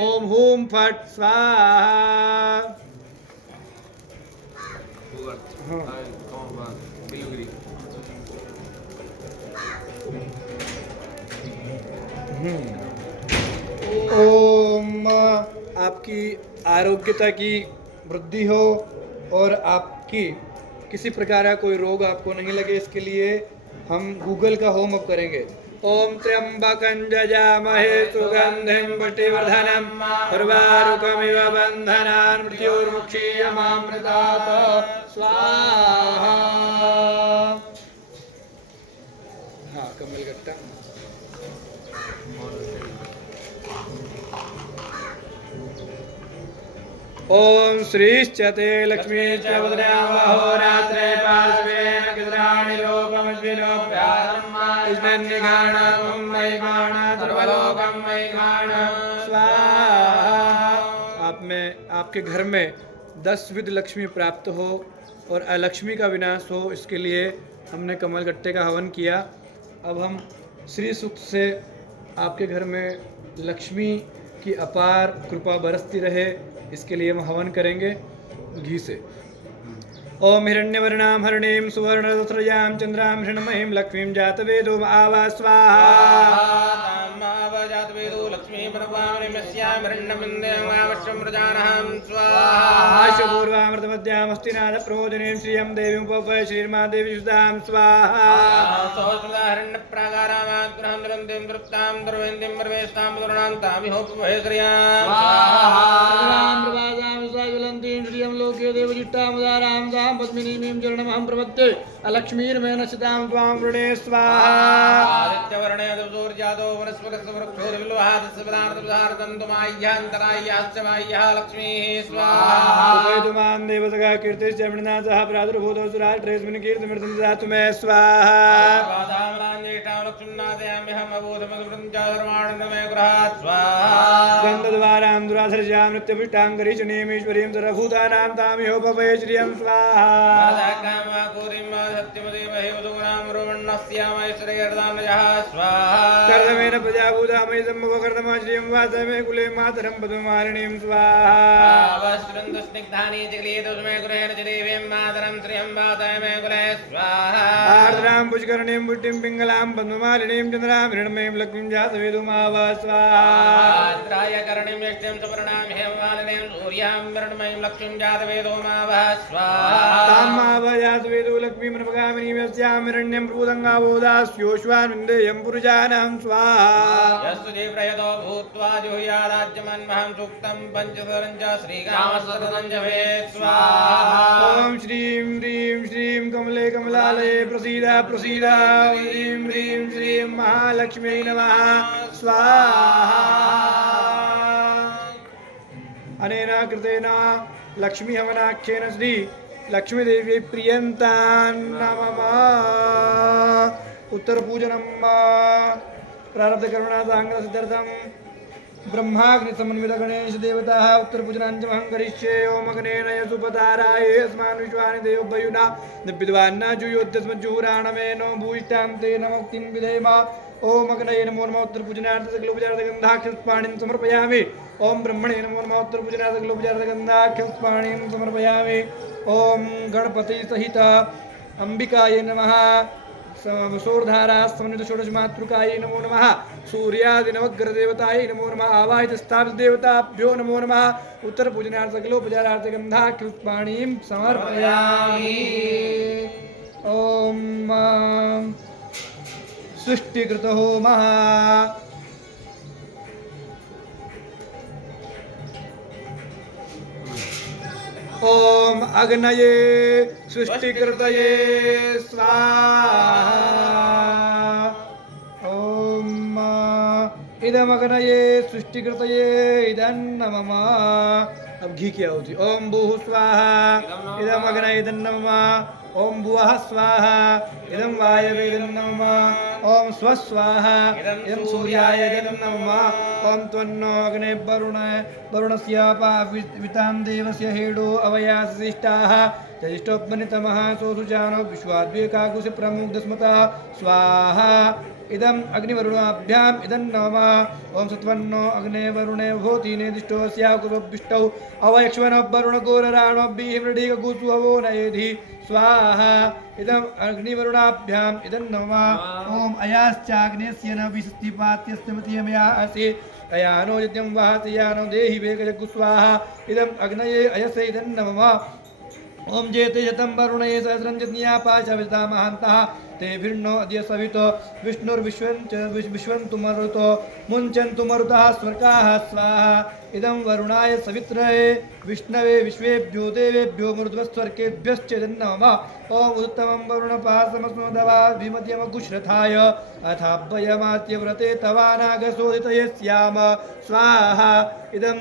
ओम हूम फट स्वाहा। ओम आपकी आरोग्यता की वृद्धि हो और आपकी किसी प्रकार का कोई रोग आपको नहीं लगे, इसके लिए हम गूगल का होम अप करेंगे। ओम त्र्यंबकं यजामहे सुगंधिं पुष्टिवर्धनम् उर्वारुकमिव बन्धनान् मृत्योर्मुक्षीयमामृतात् स्वाहा। हाँ, कमल गट्टा। ओम श्रीश्चते लक्ष्मी च वदनावहोरात्रे पार्श्वेन किद्राणि लोकमश्विनोऽप्याधर्मास्मन्निघाणं मयि घाण सर्वलोकं मयि घाण स्वाहा। आप में आपके घर में 10 विध लक्ष्मी प्राप्त हो और अलक्ष्मी का विनाश हो, इसके लिए हमने कमल गट्टे का हवन किया। अब हम श्री सूक्त से आपके घर में लक्ष्मी की अपार कृपा बरसती रहे, इसके लिए हम हवन करेंगे घी से। ओम हिरण्यवर्णां हरणीं सुवर्णरथ्रजां चंद्रां हिरण्मयीं लक्ष्मीं जातवेदो आवा स्वाहा। जातवेदो लक्ष्मी परमावनिमस्यां हिरण्यमन्देवावश्यं प्रजानहं स्वाहा। आशपूर्वामृतमध्यामस्तिनाथ प्रोदिनीं श्रियं देवीं उपवय श्रीर्मादेवी सुधां स्वाहा। सहस्रदा हिरण्यप्राकारामाग्रहं दुरन्तिं तृप्तां दुर्वेन्दिं परमेष्टां दुर्णां तामिहोपवय श्रियां स्वाहा। लोके देवजिट्टामुदारां दां पद्मिनीं चरणमहं प्रपद्ये अलक्ष्मीर्मेन सदां त्वां वृणे स्वाहा। आदित्यवर्णे दूर्जातो वनस्पतिसवृक्षोर्विल्वहादस्यपदार्थप्रसारतन्तुमाय्यान्तराय्याश्चमाय्यः लक्ष्मीः स्वाहा। तुमान् देवसखा कीर्तिश्च मृणासः प्रादुर्भूतो सुराष्ट्रेऽस्मिन् कीर्तिमृतं ददातु मे स्वाहा। लक्ष्मीनाथयाम्यहम् अबोधमधुवृञ्चाधर्माणं मे गृहात् स्वाहा। गन्धद्वारां दुराधर्जां नृत्यपुष्टाङ्गरीशनीमीश्वरीं सर्वभूतानां तामिहोपवये श्रियं स्वाहा। कर्दमेन प्रजाभूतामयि सम्भवकर्दमा श्रियं वासमे कुले मातरं पद्ममालिनीं स्वाहा। स्निग्धानि जगलीतुस्मे कुलेन जलेवीं मातरं श्रियं वासमे कुले स्वाहा। आर्द्रां पुष्करणीं पुष्टिं पिङ्गलां पद्ममालिनीं चन्द्रां हिरण्मयीं लक्ष्मीं जातवेदुमावा स्वाहा। आर्द्राय करणीं यष्टिं सुपर्णां हेममालिनीं सूर्यां हिरण्मयीं लक्ष्मीं जातवेदुमावा स्वाहा। तामावा जातवेदो लक्ष्मीं नमगामिनीं यस्यां हिरण्यं प्रभूतङ्गावोदास्योश्वान्विन्देयं पुरुषाणां स्वाहा। यस्तु देवप्रयतो भूत्वा जुहुयादाज्यमन्महं सूक्तं पञ्चशतं च श्रीकामस्ततं च भेत् स्वाहा। ॐ श्रीं ह्रीं श्रीं कमले कमलालये प्रसीद प्रसीद। ह्रीं ह्रीं श्रीं महालक्ष्म्यै नमः स्वाहा। अनेन कृतेन लक्ष्मी हवनाख्येन श्री लक्ष्मीदेवी प्रियन्तां नमः। उत्तरपूजनं प्रारब्धकर्मणासाङ्गसिद्ध्यर्थं ब्रह्माग्नि समन्वित गणेश देवताः उत्तरपूजनाञ्चमहं करिष्ये। ओम अग्नेन यसुपताराय अस्मान् विश्वानि देवोपयुना विद्वान्ना जुयोद्यस्मज्जुहुराणमेनो भूयिष्ठां तेन मुक्तिं विधेम। ओम अग्नये नमो नमः उत्तरपूजनार्थगन्धाक्षपाणिं समर्पयामि। ओम ब्रह्मणे नमो नमः उत्तरपूजनार्थगन्धाक्षपाणिं समर्पयामि। ओम गणपति सहित अंबिकायै नमः। सोरधारा समन्वित षोडशमातृकायै नमो नमः। सूर्यादि नवग्रहदेवतायै नमो नमः। आवाहित स्थापित देवताभ्यो नमो नमः। उत्तरपूजनार्थ सकलोपचारार्थ गन्धाक्षपाणिं समर्पयामि। ओम सृष्टिकृत होमः। ओम अग्नये सृष्टिकृतये स्वाहा। ओम इदमग्नये सृष्टिकृतये इदन्नमम। अब घी की आहुति। ओम भूः स्वाहा इदमग्नये इदन्नमम। ओम भुवः स्वाहा इदं वायवे इदन्नमम। ओम स्वस्वाहा इदं सूर्याय इदन्नमम। ओम त्वन्नो अग्ने वरुणस्यापावितां देवस्य हेडो अवयासिष्टाः ज्येष्ठोपनितमः सोऽसुजानो विश्वाद्वेकाकुशि प्रमुग्धस्मतः स्वाहा इदम् अग्निवरुणाभ्याम् इदं नमः। ओम सत्वन्नो अग्ने वरुणे भूतिने दिष्टो स्याकुलबिष्टौ अवयक्ष्वनो वरुणगोरराणो बिमृढिगुसुहवो नयेधि स्वाहा इदम् अग्निवरुणाभ्याम् इदं नमः। ओम अयाश्चाग्नेस्य न विशस्तिपात्यस्तमतियमया असि अयानो यज्ञं वहति यानो देहि वेगजगु स्वाहा इदम् अग्नये अयसे इदं नमः। ओम जेते शतं वरुणये सहस्रं जज्ञापाशविता महान्तः तेभिर्नो अद्य सवितो विश्वन्तु मरुतो मुञ्चन्तु मरुतः स्वर्गाः स्वाहा इदं वरुणाय सवित्रये विष्णवे विश्वेभ्यो देवेभ्यो मरुद्वस्वर्गेभ्यश्च नमः। ओम उत्तमं वरुणपासमस्मदवा विमध्यमकुश्रथाय अथाभयमात्यव्रते तवानागसोदितये स्याम स्वाहा इदं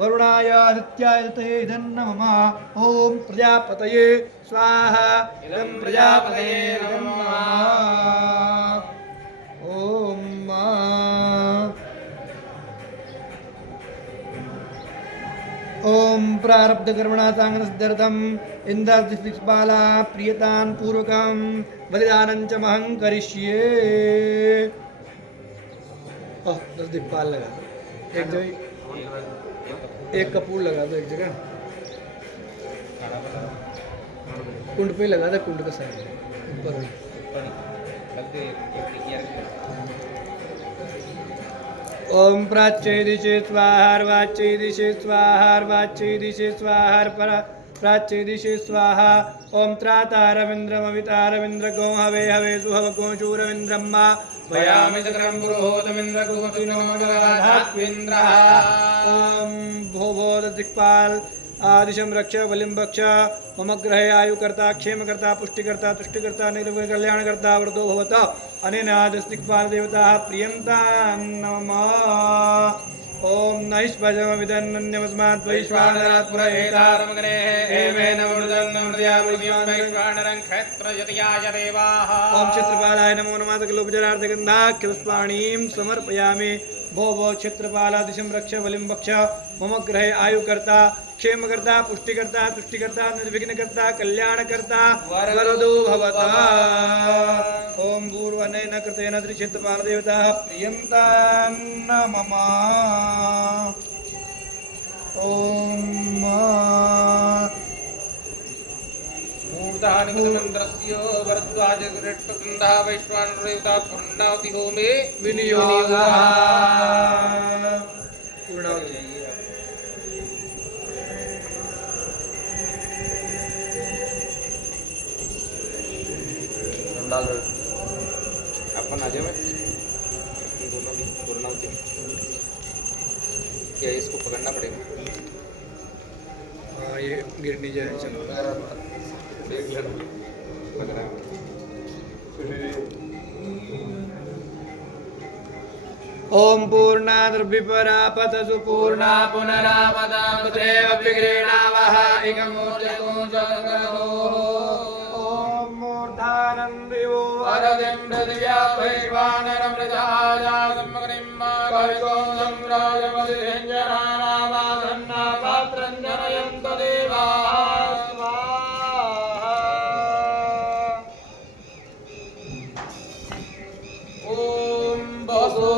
वरुणाय आदित्याय तये इदं नमः। ओम प्रजापतये स्वाहा इदं प्रजापतये नमः। ओम ओम प्रारब्धकर्मणा साङ्गनसिद्ध्यर्थम् इन्द्रादिष्टिपाला प्रियतान् पूर्वकं बलिदानं च महं करिष्ये। 10 दीपपाल लगा एक जगह, एक कपूर लगा दो एक जगह, कुंड पे लगा दे, कुंड का साइड ऊपर। ओम प्राच्यै दिशे स्वाहार्वाच्यै दिशे स्वाहार्वाच्यै स्वाहार प्राच्यै दिशे स्वाहा। ओम त्रातारविन्द्रमवितारविन्द्रगो हवे हवे सुहवगो शूरविन्द्रं मा भयामि चक्रं पुरोहोतमिन्द्रगुमतिनोमगलाधात्विन्द्रः। ओम भो भो दिक्पाल आदिशं रक्ष बलिं बक्ष मम ग्रहे आयुकर्ता क्षेमकर्ता पुष्टिकर्ता तुष्टिकर्ता निर्विकल्याणकर्ता वरदो भवत अनेन आदिस्तिक्पाल देवताः प्रियन्तां नमः। ओम नहिष्पजमविदन्नन्यमस्मात् वैश्वानरात् पुरहेतारमग्नेः एवेन वृदन्नमृदयावृद्यमानैश्वानरं क्षेत्रयतियाय देवाः। ओम क्षेत्रपालाय नमो नमः। सकलोपचारार्थगन्धाख्यपुष्पाणीं समर्पयामि। भो भो क्षेत्रपालादिशं रक्ष बलिं बक्ष मम ग्रहे आयुकर्ता क्षेमकर्ता पुष्टिकर्ता तुष्टिकर्ता निर्विघ्नकर्ता कल्याणकर्ता वरदो भवता। ओम पूर्वनेन कृतेन त्रिक्षेत्रपालदेवताः प्रियन्तां नमः। ओम मूर्धानिमितमन्त्रस्य वरद्वाजगृष्टवृन्दः वैश्वानरदेवता पूर्णावति होमे विनियोगः। पूर्णावति अपन आ जाए में दोनों भी पूर्णावति क्या इसको पकड़ना पड़ेगा? हाँ ये गिर नहीं जाए। चलो देख लेना लग रहा है। ओम पूर्णाद्रव्यपरापतसु पूर्णा पुनरापदा तदेव विग्रहणावः एकमूर्तिगुंजगरो। ओम मूर्धानन्दिवो अरदिं हृदया वैश्वानरमृजायागमग्निं कविको सम्राजमधिरञ्जनानामासन्ना पात्रं जनयन्त देवाः स्वाहा। ओम बसो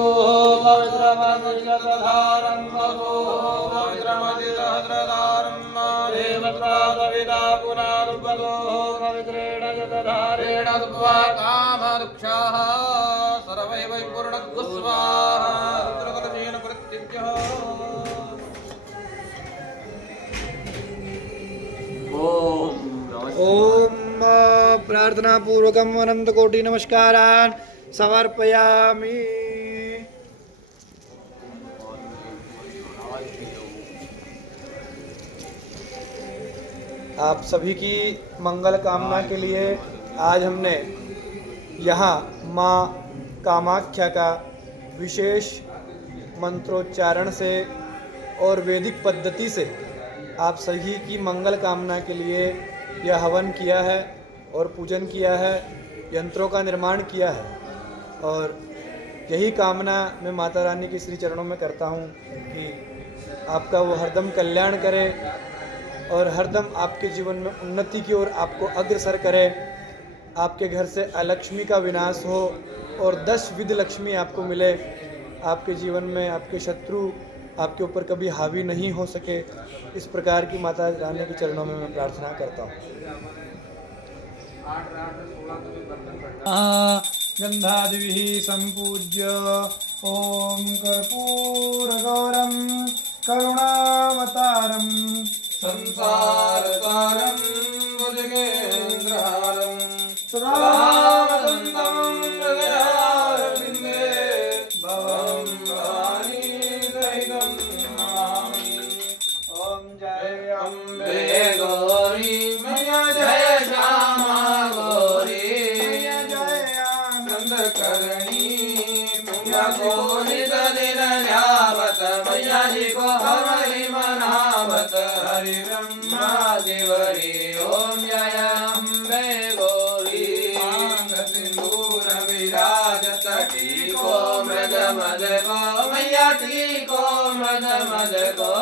पवित्रमधिरधारं बसो पवित्रमधिरधारं देवत्रादविदा पुनरुपदो पवित्रेण जतधारेण सुवा कामदुक्षाः सर्वै वै पूर्णगुस्वाहा रुद्रकलशेन प्रत्यभ्यः। ओम प्रार्थना पूर्वकम अनंत कोटि नमस्कारान् समर्पयामि। आप सभी की मंगल कामना के लिए आज हमने यहाँ माँ कामाख्या का विशेष मंत्रोच्चारण से और वैदिक पद्धति से आप सभी की मंगल कामना के लिए यह हवन किया है और पूजन किया है, यंत्रों का निर्माण किया है। और यही कामना मैं माता रानी के श्री चरणों में करता हूँ कि आपका वो हरदम कल्याण करे और हरदम आपके जीवन में उन्नति की ओर आपको अग्रसर करे। आपके घर से अलक्ष्मी का विनाश हो और 10 विध लक्ष्मी आपको मिले। आपके जीवन में आपके शत्रु आपके ऊपर कभी हावी नहीं हो सके। इस प्रकार की माता रानी के चरणों में मैं प्रार्थना करता हूँ। गंधादिभिः संपूज्य ओम कर्पूरगौरम करुणावतारम संसारसारं भुजगेन्द्रहारं रामदन्दं हृदयारविन्दे भवं भवानी सहितं नमामि। ओम जय अम्बे गौरी मैया जय श्यामा गौरी मैया जय आनंद करणी मैया को निज दिन ध्यावत मैया जी को हरि मनावत हरि ब्रह्मा देवरी ओम जय अम्बे गौरी मांग सिंदूर विराजत टीको मृग मद को मैया टीको मद मद को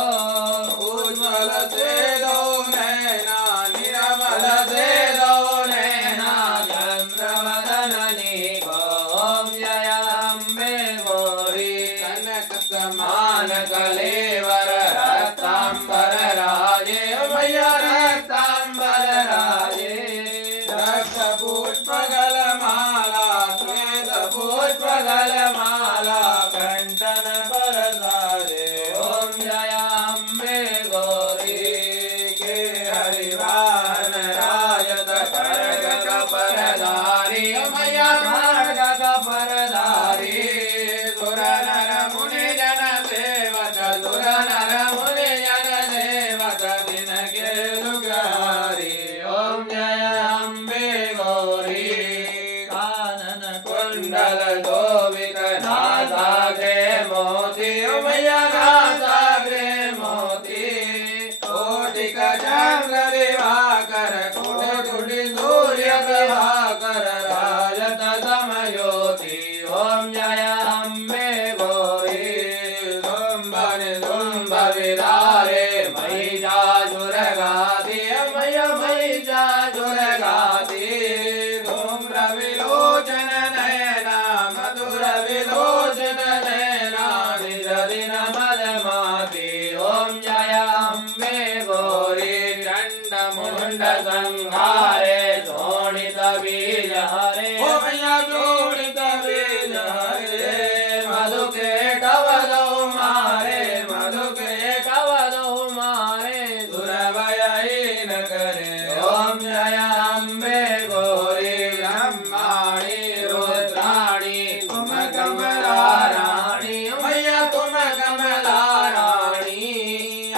उज्ज्वल से दो नैना निर्मल से दो नैना चंद्रवदननी को ओम जय अम्बे गौरी कनक समान कलेवर रक्तांबर राजे मैया रक्तांबर राजे रक्त पुष्प गलमाला श्वेत पुष्प गलमाला कंचन परसाजे ओम जय अम्बे गौरी के हरिवाहन राजत खड्ग परधारी मैया खड्ग परधारी सुर नर मुनि जन सेवक सुर नर मुनि जन सेवक दिन के दुखहारी ओम जय अम्बे गौरी कानन कुंडल शोभित नासाग्रे मोती मैया नासाग्रे मोती कोटिक चंद्र दिवाकर कोटि कोटि सूर्य दिवाकर राजत समयोति ओम जय अम्बे गौरी शुंभन शुंभ विदारे महिषासुर गाति मैया महिषासुर गाति धूम्र विलोचन नयना मधुर विलोचन नयना निज दिन मदमाति ओम जय अम्बे गौरी चंड मुंड संहारे शोणित बीज हरे ओ मैया शोणित बीज हरे मधु के कवदो मारे मधु के कवदो मारे सुरवयहीन करे ओम जय अम्बे गौरी ब्रह्माणी रुद्राणी तुम कमला रानी मैया तुम कमला रानी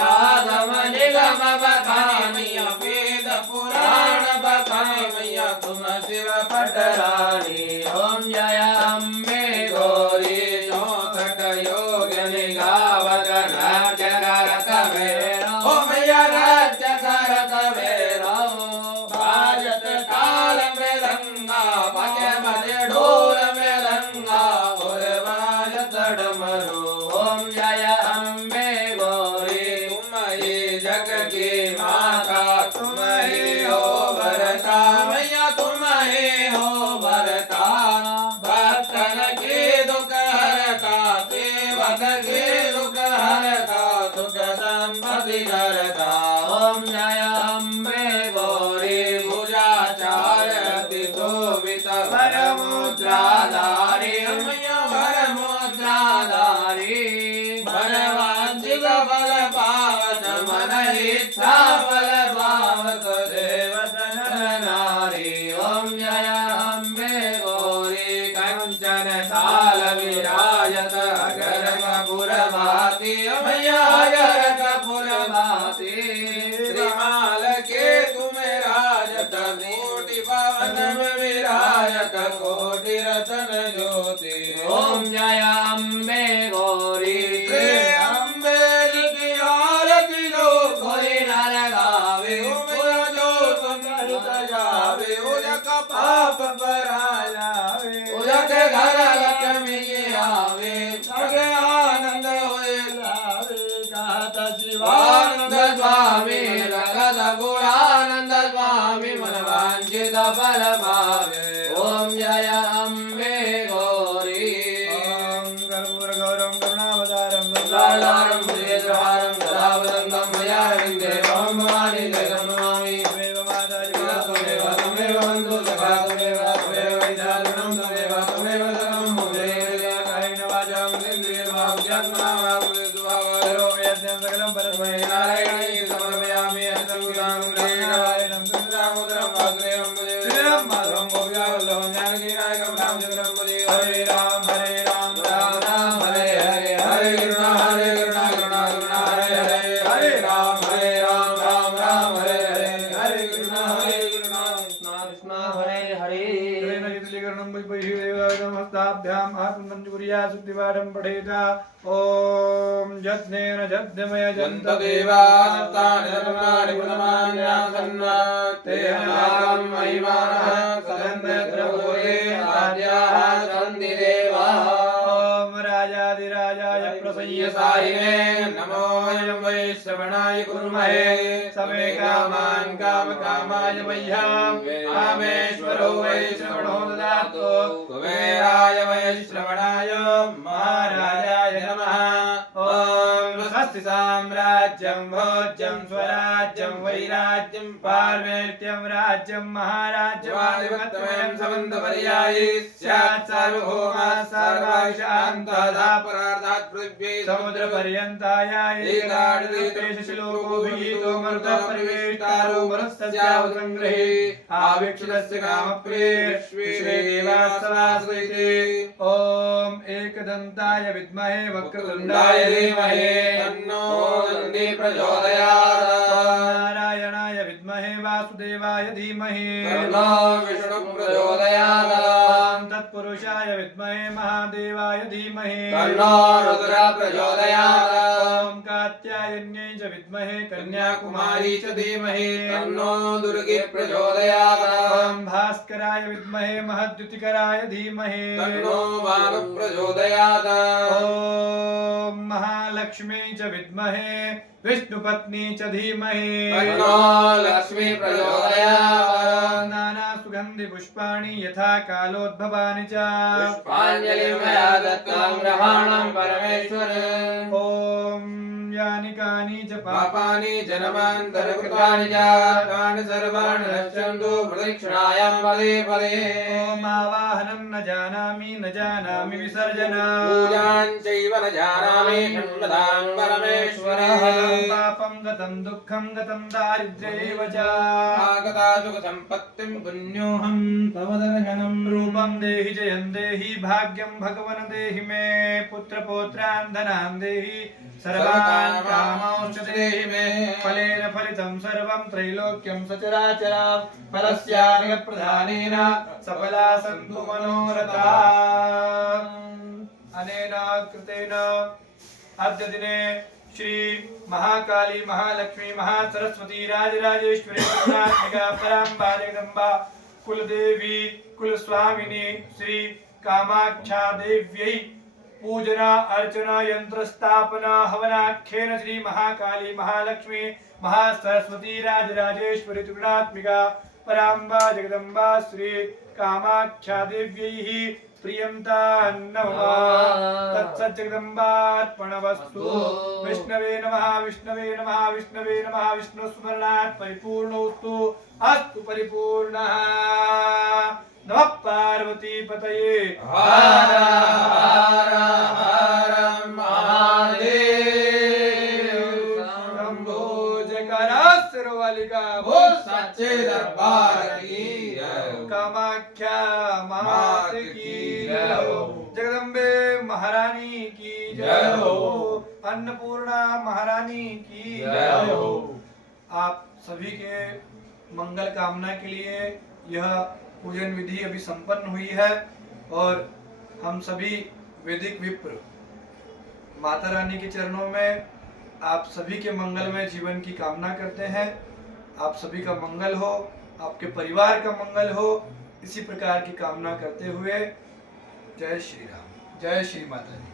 आगम निगम बखानी वेद पुराण बखानी मैया तुम शिव पटरानी ओम जय अम्बे गौरी चौखट योग निगावत नाट्य करत भैरव ओ मैया नाट्य करत भैरव बाजत ताल मृदंगा बजे बजे ढोल मृदंगा और बाजत डमरू ओम जय अम्बे गौरी तुम ही जग की माता तुम ही हो भरता मैया तुम ही हो भरता भक्तन के दुख हरता सेवक के दुख हरता सुख संपत्ति करता ओम जय अम्बे गौरी भुजाचार्य शोभित वर मुद्राधारी मैया वर मुद्राधारी मनवांचित फल पावत मन इच्छा फल पावत देवतन नारी ओम जय अम्बे गौरी कंचन थाल विराजत अगर कपूर भाती मैया अगर कपूर भाती श्रीमाल के तुम राजत कोटि पावन में विराजत कोटि रतन ज्योति ओम जय अम्बे गौरी पाप परायावे उदक घर लक्ष्मी आवे सगे आनंद होए लावे कहत शिवानंद शिवानंद स्वामी रगत गुणानंद स्वामी मनवांचित फल पावे ओम जय अम्बे गौरी ओम कर्पूर गौरम करुणावतारम लालारं श्रीधरहारं सदावदन्तं मया विन्दे ब्रह्माणि जगं नमामि देव माता तमेव तमेव बन्धु सखा तमेव तमेव विद्याधनं तमेव तमेव सर्वं मुदेव कायेन वाचा मनेन्द्रियर्वा बुद्ध्यात्मना वा कुलेषु यज्ञं सकलं परस्मै नारायणे समर्पयामि अष्टविधां नारायणं सुदामोदरं वासुदेवं भजे श्रीराम माधवं गोपिकावल्लभं जानकीनायकं रामचन्द्रं भजे हरे राम राम राम हरे हरे हरे कृष्णा कृष्णा कृष्णा हरे हरे हरे राम राम राम हरे हरे हरे कृष्णा कृष्णा कृष्णा हरे हरे ीकरणं हस्ताभ्याम् आत्मञ्जुर्या सुप्तिवारं पठेत ॐ यज्ञेन यज्ञमय जन्तदेवास्तानि सर्वाणि प्रथमान्यासन्नात्तेहनां महिमानः सदन्यत्रभूये आद्याः सन्ति देवाः ॐ राजाधिराजाय प्रसय्य साहिने नमो वै श्रवणाय कुर्महे समे कामान् कामकामाय मह्यं कामेश्वरो वै श्रवणो ददातु कुबेराय वै श्रवणाय महाराजाय नमः ॐ स्वस्ति साम्राज्यं भोज्यं स्वराज्यं वैराज्यं पार्वेत्यं राज्यं महाराज्यमाधिपत्यं समन्तपर्यायी स्यात् सार्वभौमा सर्वशान्तः परार्धात् पृथ्वी समुद्रपर्यन्ताय एकादशश्लोकोऽभिगीतो मरुतः परिवेष्टारो मरुत्सस्यावसङ्ग्रहे आवीक्षितस्य कामप्रियेष्वेदेवास्तवास्वैते ॐ एकदन्ताय विद्महे वक्रतुण्डाय धीमहि तन्नो दन्ति प्रचोदयात् नारायणाय विद्महे वासुदेवाय धीमहि तन्नो विष्णुः प्रचोदयात् तत्पुरुषाय विद्महे महादेवाय धीमहि तन्नो रुद्रः प्रचोदयात् ॐ कात्यायन्यै च विद्महे कन्याकुमारी च धीमहि तन्नो दुर्गे प्रचोदयात् ॐ भास्कराय विद्महे महद्युतिकराय धीमहि तन्नो भानुः प्रचोदयात् ॐ महालक्ष्मी च विद्महे विष्णुपत्नी च धीमहि तन्नो लक्ष्मी प्रचोदयात् नाना सुगन्धि पुष्पाणि यथा कालोद्भवानि च पुष्पाञ्जलिं मया दत्तं ग्रहाणं परमेश्वर ॐ यानि कानि च पापानि जन्मान्तरकृतानि च तानि सर्वाणि नश्यन्तु प्रदक्षिणायां पदे पदे ॐ आवाहनं न जानामि विसर्जनं पूजां चैव न जानामि खण्डदां परमेश्वरः पापं गतं दुःखं गतं दारिद्र्यैव च आगता सुखसम्पत्तिं पुण्योऽहं तव दर्शनं रूपं देहि जयं देहि भाग्यं भगवन् देहि मे पुत्रपौत्रान् धनान् देहि सर्वान् कामांश्च देहि मे फलेन फलितं सर्वं त्रैलोक्यं सचराचरं फलस्यादिप्रधानेन सफला सन्तु मनोरथाः अनेन कृतेन अद्य दिने श्री महाकाली महालक्ष्मी महासरस्वती राजराजेश्वरी करुणात्मिका पराम्बा जगदम्बा कुलदेवी कुलस्वामिनी श्री कामाख्या देव्यै पूजना अर्चना यंत्र स्थापना हवनाख्येन श्री महाकाली महालक्ष्मी महासरस्वती राजराजेश्वरी त्रिगुणात्मिका पराम्बा जगदम्बा श्री कामाख्या देव्यैः प्रियंतान्नमः तत्सज्जगदम्बार्पणवस्तु विष्णवे नमः विष्णवे नमः विष्णवे नमः विष्णुस्मरणात् परिपूर्णोऽस्तु अस्तु परिपूर्णः नमः पार्वती पतये हर हर हर महादेव शंभो जयकारा सिरवालिका वो सच्चे दरबार की जय कामाख्या मात की जय हो जगदम्बे महारानी की जय हो अन्नपूर्णा महारानी की जय हो आप सभी के मंगल कामना के लिए यह पूजन विधि अभी संपन्न हुई है और हम सभी वैदिक विप्र माता रानी के चरणों में आप सभी के मंगलमय जीवन की कामना करते हैं। आप सभी का मंगल हो, आपके परिवार का मंगल हो इसी प्रकार की कामना करते हुए जय श्री राम, जय श्री माता जी।